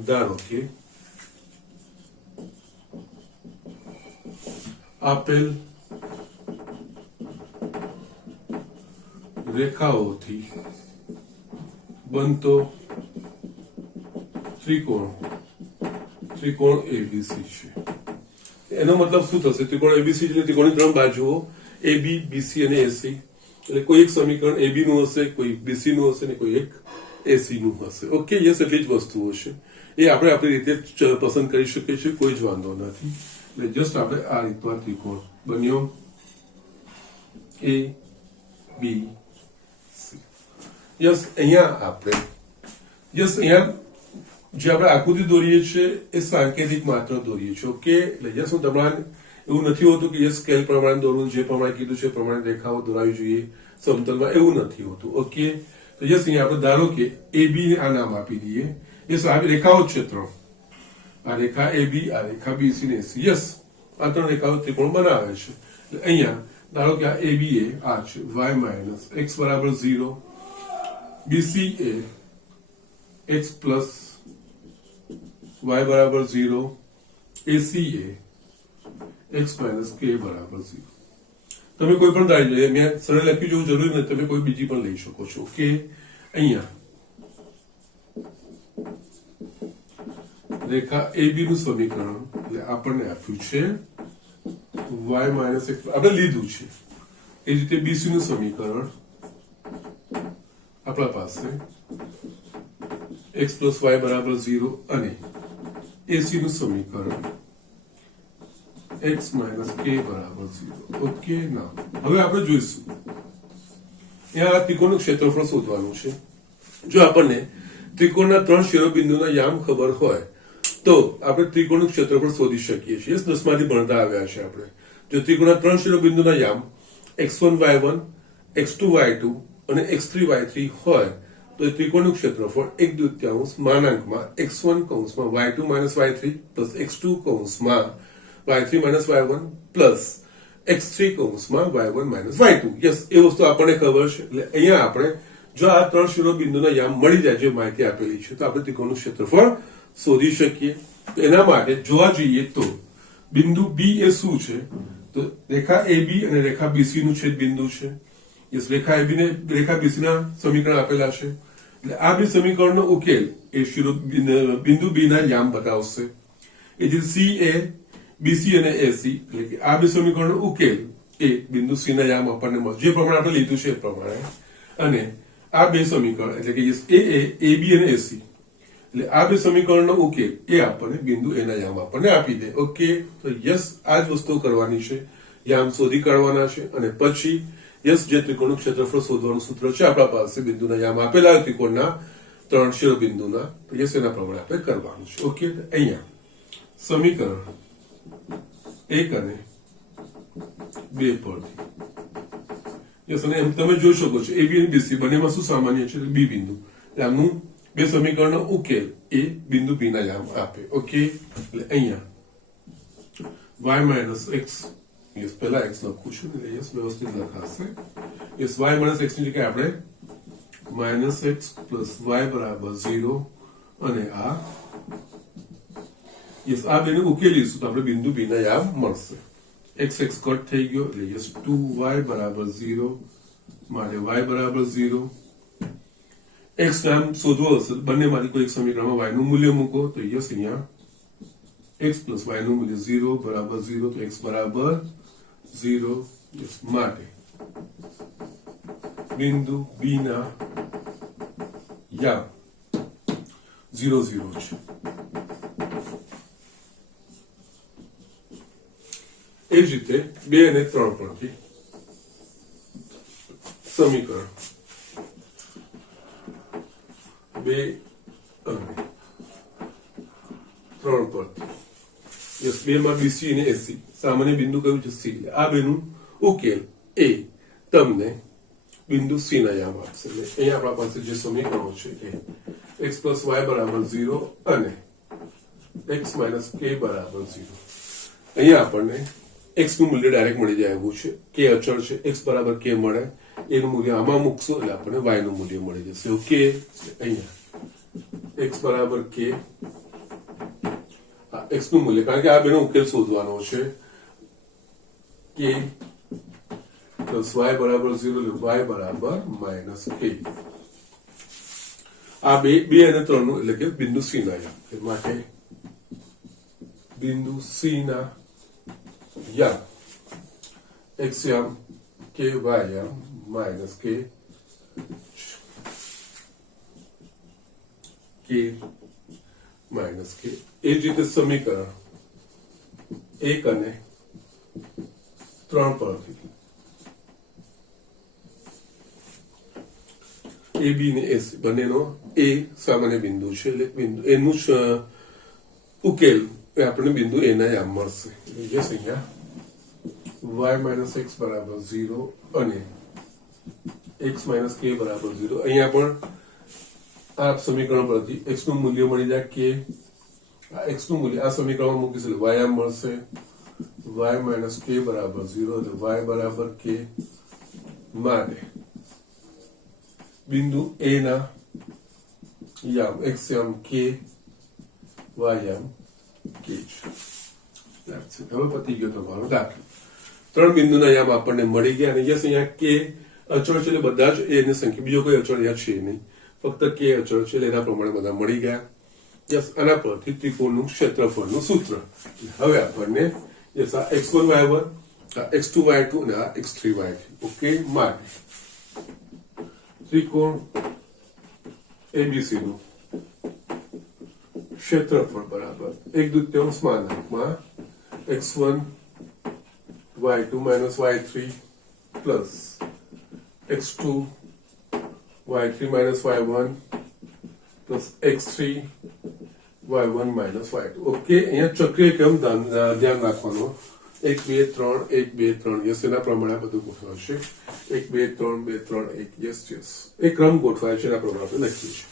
ધારો કે આપેલ રેખાઓથી બનતો ત્રિકોણ એબીસી છે એનો મતલબ શું થશે ત્રિકોણ એબીસી એટલે ત્રિકોણની ત્રણ બાજુઓ એબી બીસી અને એસી એટલે કોઈ એક સમીકરણ એબી નું હશે કોઈ બીસી નું હશે ને કોઈ એક એસી નું હશે ઓકે યસ એટલી જ વસ્તુઓ છે એ આપણે આપણી રીતે પસંદ કરી શકીએ છીએ કોઈ જ વાંધો નથી એટલે જસ્ટ આપણે આ રીતનો ત્રિકોણ બન્યો એ બી સી યસ અહીંયા આપણે યસ અહીંયા જે આપણે આકૃતિ દોરીએ છીએ એ સાંકેતિક માત્ર દોરીએ છીએ ઓકે એટલે યસ હું તમારે એવું નથી હોતું કે યસ સ્કેલ પ્રમાણે દોરવું જે પ્રમાણે કીધું છે એ પ્રમાણે રેખાઓ દોરાવી જોઈએ સમતલમાં એવું નથી હોતું ઓકે તો યસ અહીંયા આપણે ધારો કે એ બી ને આ નામ આપી દઈએ યસ આ રેખાઓ જ છે ત્રણ આ રેખા એ બી આ રેખા બીસી ને એસી યસ આ ત્રણ રેખાઓ ત્રિકોણ બનાવે છે એટલે અહીંયા ધારો કે આ એ બી એ આ છે y - x બરાબર 0 બીસી એ x પ્લસ y બરાબર 0 એસી એ x minus k બરાબર 0 તમે કોઈ પણ ધારી લો મેં સરળ લખ્યું જેવું જરૂરી નથી તમે કોઈ બીજી પણ લઈ શકો છો કે અહીંયા રેખા AB નું સમીકરણ એટલે આપણને આપ્યું છે y minus x આપણે લીધું છે એ રીતે BC નું સમીકરણ આપણા પાસે x plus y બરાબર 0 અને AC નું સમીકરણ x minus k બરાબર 0 ઓકે ના હવે આપણે જોઈશું અહીંયા ત્રિકોણનું ક્ષેત્રફળ શોધવાનું છે જો આપણને ત્રિકોણના ત્રણ શિરોબિંદુના યામ ખબર હોય તો આપણે ત્રિકોણનું ક્ષેત્રફળ શોધી શકીએ છીએ 10 માંથી ભણતા આવ્યા છે આપણે જો ત્રિકોણના ત્રણ શિરોબિંદુના યામ x1 y1 x2 y2 અને x3 y3 હોય તો એ ત્રિકોણનું ક્ષેત્રફળ 1/2 માનાંકમાં x1 કૌંસમાં y2 minus y3 plus x2 કૌંસમાં y3 minus y1 plus x3 કૌંસમાં y1 minus y2 યસ એ વસ્તુ આપણને ખબર છે એટલે અહીંયા આપણે જો આ ત્રણ શિરોબિંદુના યામ મળી જાય જે માહિતી આપેલી છે તો આપણે ત્રિકોણનું ક્ષેત્રફળ શોધી શકીએ તો એના માટે જોવા જઈએ તો બિંદુ બી એ શું છે તો રેખા AB અને રેખા BC નું છેદ બિંદુ છે યસ રેખા AB ને રેખા BC ના સમીકરણ આપેલા છે એટલે આ બે સમીકરણનો ઉકેલ એ બિંદુ B ના યામ બતાવશે એ જે CA BC અને AC એટલે કે આ બે સમીકરણનો ઉકેલ એ બિંદુ C ના યામ આપણને મળશે જે પ્રમાણે આપણે લીધું છે એ પ્રમાણે અને આ બે સમીકરણ એટલે કે AA AB અને AC એટલે આ બે સમીકરણનો ઉકેલ એ આપણને બિંદુ A ના યામ આપણને આપી દે ઓકે તો યસ આ જ વસ્તુ કરવાની છે યામ શોધી કાઢવાના છે અને પછી યસ જે ત્રિકોણનું ક્ષેત્રફળ શોધવાનું સૂત્ર છે આપણા પાસે બિંદુના યામ આપેલા ત્રિકોણના ત્રણ શિરોબિંદુના તો યસ એના પ્રમાણે આપણે કરવાનું છે ઓકે અહીંયા સમીકરણ 1 અને 2 પરથી યસ અને એમ તમે જોઈ શકો છો AB અને BC બંનેમાં શું સામાન્ય છે બી બિંદુ એટલે આમનું બે સમીકરણનો ઉકેલ એ બિંદુ B ના યામ આપે ઓકે એટલે અહીંયા y minus x યસ પહેલા x લખું છું એટલે યસ વ્યવસ્થિત લખાશે યસ y minus x ની જગ્યાએ આપણે minus x plus y બરાબર 0 અને આ યસ આ બેને ઉકેલીશું તો આપણે બિંદુ B ના યામ મળશે x કટ થઈ ગયો એટલે યસ 2y બરાબર 0 માટે y બરાબર 0. x નામ શોધવો હશે બંનેમાંથી કોઈ એક સમીકરણમાં y નું મૂલ્ય મૂકો તો યસ અહીંયા x plus y નું મૂલ્ય 0 બરાબર 0 તો x બરાબર 0 યસ માટે બિંદુ B ના યામ 0 0 છે. એ જ રીતે 2 અને 3 પરથી સમીકરણ 2 અને 3 પરથી યસ 2 માં BC અને AC સામાન્ય બિંદુ કયું છે C. આ બેનું ઉકેલ એ તમને બિંદુ C ના યામ આપશે. એટલે અહીંયા આપણા પાસે જે સમીકરણો છે એ x plus y બરાબર 0 અને x minus k બરાબર 0. અહીંયા આપણને x નું મૂલ્ય ડાયરેક્ટ મળી જાય એવું છે. k અચળ છે, x બરાબર k મળે, એનું મૂલ્ય આમાં મૂકશો એટલે આપણને y નું મૂલ્ય મળી જશે. ઓકે, અહીંયા x બરાબર k, x નું મૂલ્ય કારણ કે આ બેનો ઉકેલ શોધવાનો છે. k plus y બરાબર 0 એટલે y બરાબર minus k. આ 2 અને 3 નું એટલે કે બિંદુ C ના યામ માટે બિંદુ C ના યામ x યામ k y યામ minus k minus k. એ જ રીતે સમીકરણ 1 અને 3 પરથી AB ને AC બંનેનો A સામાન્ય બિંદુ છે એટલે બિંદુ એનું ઉકેલ આપણને બિંદુ A ના યામ મળશે. યસ અહીંયા y minus x બરાબર 0 અને x minus k બરાબર 0. અહીંયા પણ આ સમીકરણ પરથી x નું મૂલ્ય મળી જાય k. આ x નું મૂલ્ય આ સમીકરણમાં મૂકીશું એટલે y યામ મળશે. y minus k બરાબર 0 એટલે y બરાબર k માટે બિંદુ A ના યામ x યામ k y યામ k છે. હવે પતી ગયો તમારો દાખલો. 3 બિંદુના યામ આપણને મળી ગયા અને યસ અહીંયા k અચળ છે એટલે બધા જ a ની સંખ્યા, બીજો કોઈ અચળ અહીંયા છે નહીં, ફક્ત k અચળ છે એટલે એના પ્રમાણે બધા મળી ગયા. યસ આના પરથી ત્રિકોણનું ક્ષેત્રફળનું સૂત્ર. હવે આપણને યસ આ x1 y1 આ x2 y2 અને આ x3 y3 ઓકે માટે ત્રિકોણ ABC નું ક્ષેત્રફળ બરાબર 1/2 માનાંકમાં x1 y2 minus y3 plus x2 y3 minus y1 plus x3 y1 minus y2. Okay, અહીંયા ચક્રીય ક્રમ ધ્યાન રાખવાનો. 1 2 3 1 2 3 યસ એના પ્રમાણે બધું ગોઠવાશે. 1 2 3 2 3 1 યસ યસ એ ક્રમ ગોઠવાય છે એના પ્રમાણે આપણે લખીએ છીએ.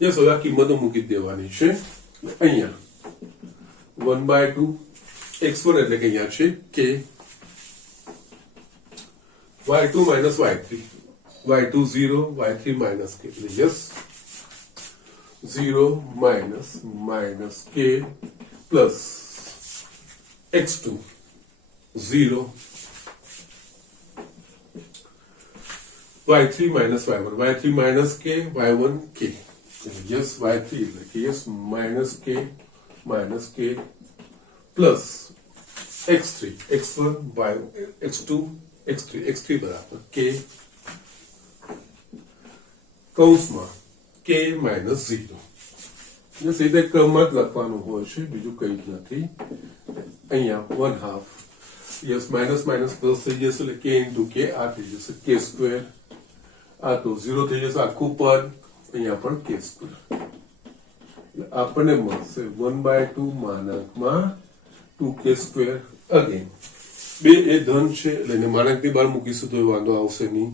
યસ હવે આ કિંમતો મૂકી દેવાની છે. અહીંયા 1/2 x1 એટલે કે અહીંયા છે k y2 minus y3 y2 0 y3 minus k એટલે yes 0 minus k plus x2 0 y3 minus y1 y3 minus k y1 k yes y3 એટલે કે yes minus k plus x3 x1 y x2 x3 બરાબર k કૌંસમાં k minus 0. yes એ ક્રમમાં જ લખવાનું હોય છે, બીજું કંઈ જ નથી. અહીંયા 1/2 yes minus plus થઈ જશે એટલે k into k આ થઈ જશે k square. આ તો 0 થઈ જશે આખું પદ, અહીંયા પણ k square. આપણને મળશે 1/2 માનાંકમાં 2k square. અગેન બે એ ધન છે એટલે એને માનાંકની બહાર મૂકીશું તો વાંધો આવશે નહીં.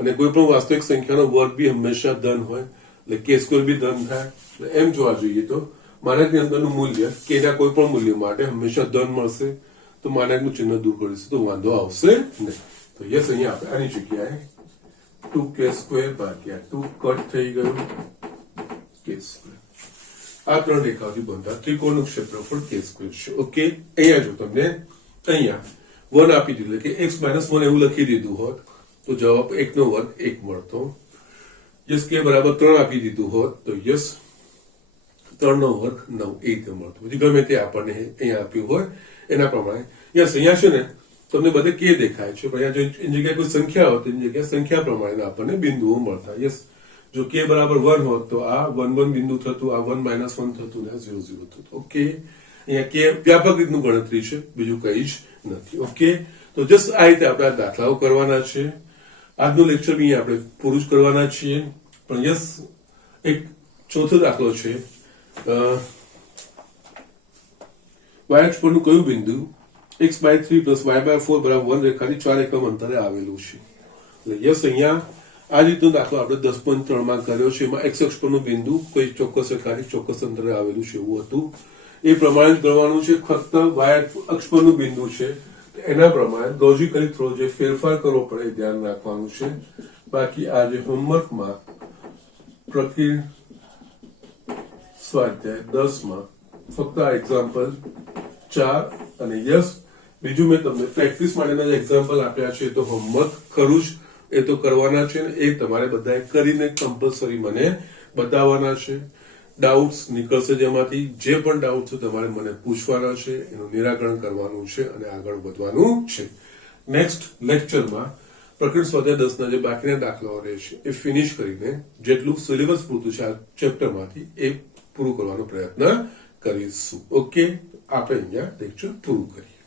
અને કોઈ પણ વાસ્તવિક સંખ્યાનો વર્ગ બી હંમેશા ધન હોય એટલે k square બી ધન થાય. એમ જોવા જોઈએ તો માનાંકની અંદરનું મૂલ્ય k ના કોઈ પણ મૂલ્ય માટે હંમેશા ધન મળશે, તો માનાંકનું ચિહ્ન દૂર કરીશું તો વાંધો આવશે નહીં. તો યસ અહીંયા આપણે આની જગ્યાએ 2k square ભાગ્યા 2 કટ થઈ ગયું k square. આ ત્રણ રેખાઓથી બનતા ત્રિકોણનું ક્ષેત્રફળ k square છે. ઓકે, અહીંયા જો તમને અહીંયા 1 આપી દીધું એટલે કે x-1 એવું લખી દીધું હોત તો જવાબ 1 નો વર્ગ 1 મળતો. યસ કે બરાબર 3 આપી દીધું હોત તો યસ 3 નો વર્ગ 9 એ રીતે મળતો. પછી ગમે તે આપણને અહીંયા આપ્યું હોય એના પ્રમાણે. યસ અહીંયા છે ને તમને બધે કે દેખાય છે, પણ અહીંયા જો એની જગ્યાએ કોઈ સંખ્યા હોત એની જગ્યાએ સંખ્યા પ્રમાણે આપણને બિંદુઓ મળતા. યસ, જો k બરાબર 1 હોત તો આ 1 1 બિંદુ થતું, આ 1 -1 થતું ને આ 0 0 થતું. ઓકે, અહીંયા કે વ્યાપક રીતનું ગણતરી છે, બીજું કઈ જ નથી. ઓકે, તો જસ્ટ આ રીતે આપણે આ દાખલાઓ કરવાના છે. આજનું લેક્ચર બી આપણે પૂરું જ કરવાના છીએ. પણ યસ, એક ચોથો દાખલો છે. y અક્ષ પરનું કયું બિંદુ x/3 + y/4 બરાબર 1 રેખાથી 4 એકમ અંતરે આવેલું છે? એટલે યસ, અહીંયા આ રીતનો દાખલો આપણે 10.3 માં કર્યો છે. એમાં x અક્ષ પરનું બિંદુ કોઈ ચોક્કસ રેખાથી ચોક્કસ અંતરે આવેલું છે એવું હતું. એ પ્રમાણે જ ગણવાનું છે. ફક્ત y અક્ષ પરનું બિંદુ છે એના પ્રમાણે લોજિકલી થોડો જે ફેરફાર કરવો પડે એ ધ્યાન રાખવાનું છે. બાકી આ જે હોમવર્કમાં પ્રકૃતિ સ્વાધ્યાય 10 માં ફક્ત આ એક્ઝામ્પલ 4 અને યસ, બીજું મેં તમને પ્રેક્ટિસ માટેના જે એક્ઝામ્પલ આપ્યા છે તો હોમવર્ક ખરું જ, એ તો કરવાના છે ને એ તમારે બધાએ કરીને કમ્પલસરી મને બતાવવાના છે. ડાઉટ્સ નીકળશે જેમાંથી, જે પણ ડાઉટ છે તમારે મને પૂછવાના છે, એનું નિરાકરણ કરવાનું છે અને આગળ વધવાનું છે. નેક્સ્ટ લેક્ચરમાં પ્રકૃતિ સ્વાધ્યાય 10 ના જે બાકીના દાખલાઓ રહેશે એ ફિનિશ કરીને જેટલું સિલેબસ પૂરતું છે આ ચેપ્ટરમાંથી એ પૂરું કરવાનો પ્રયત્ન કરીશું. ઓકે, આપણે અહીંયા લેક્ચર પૂરું કરીએ.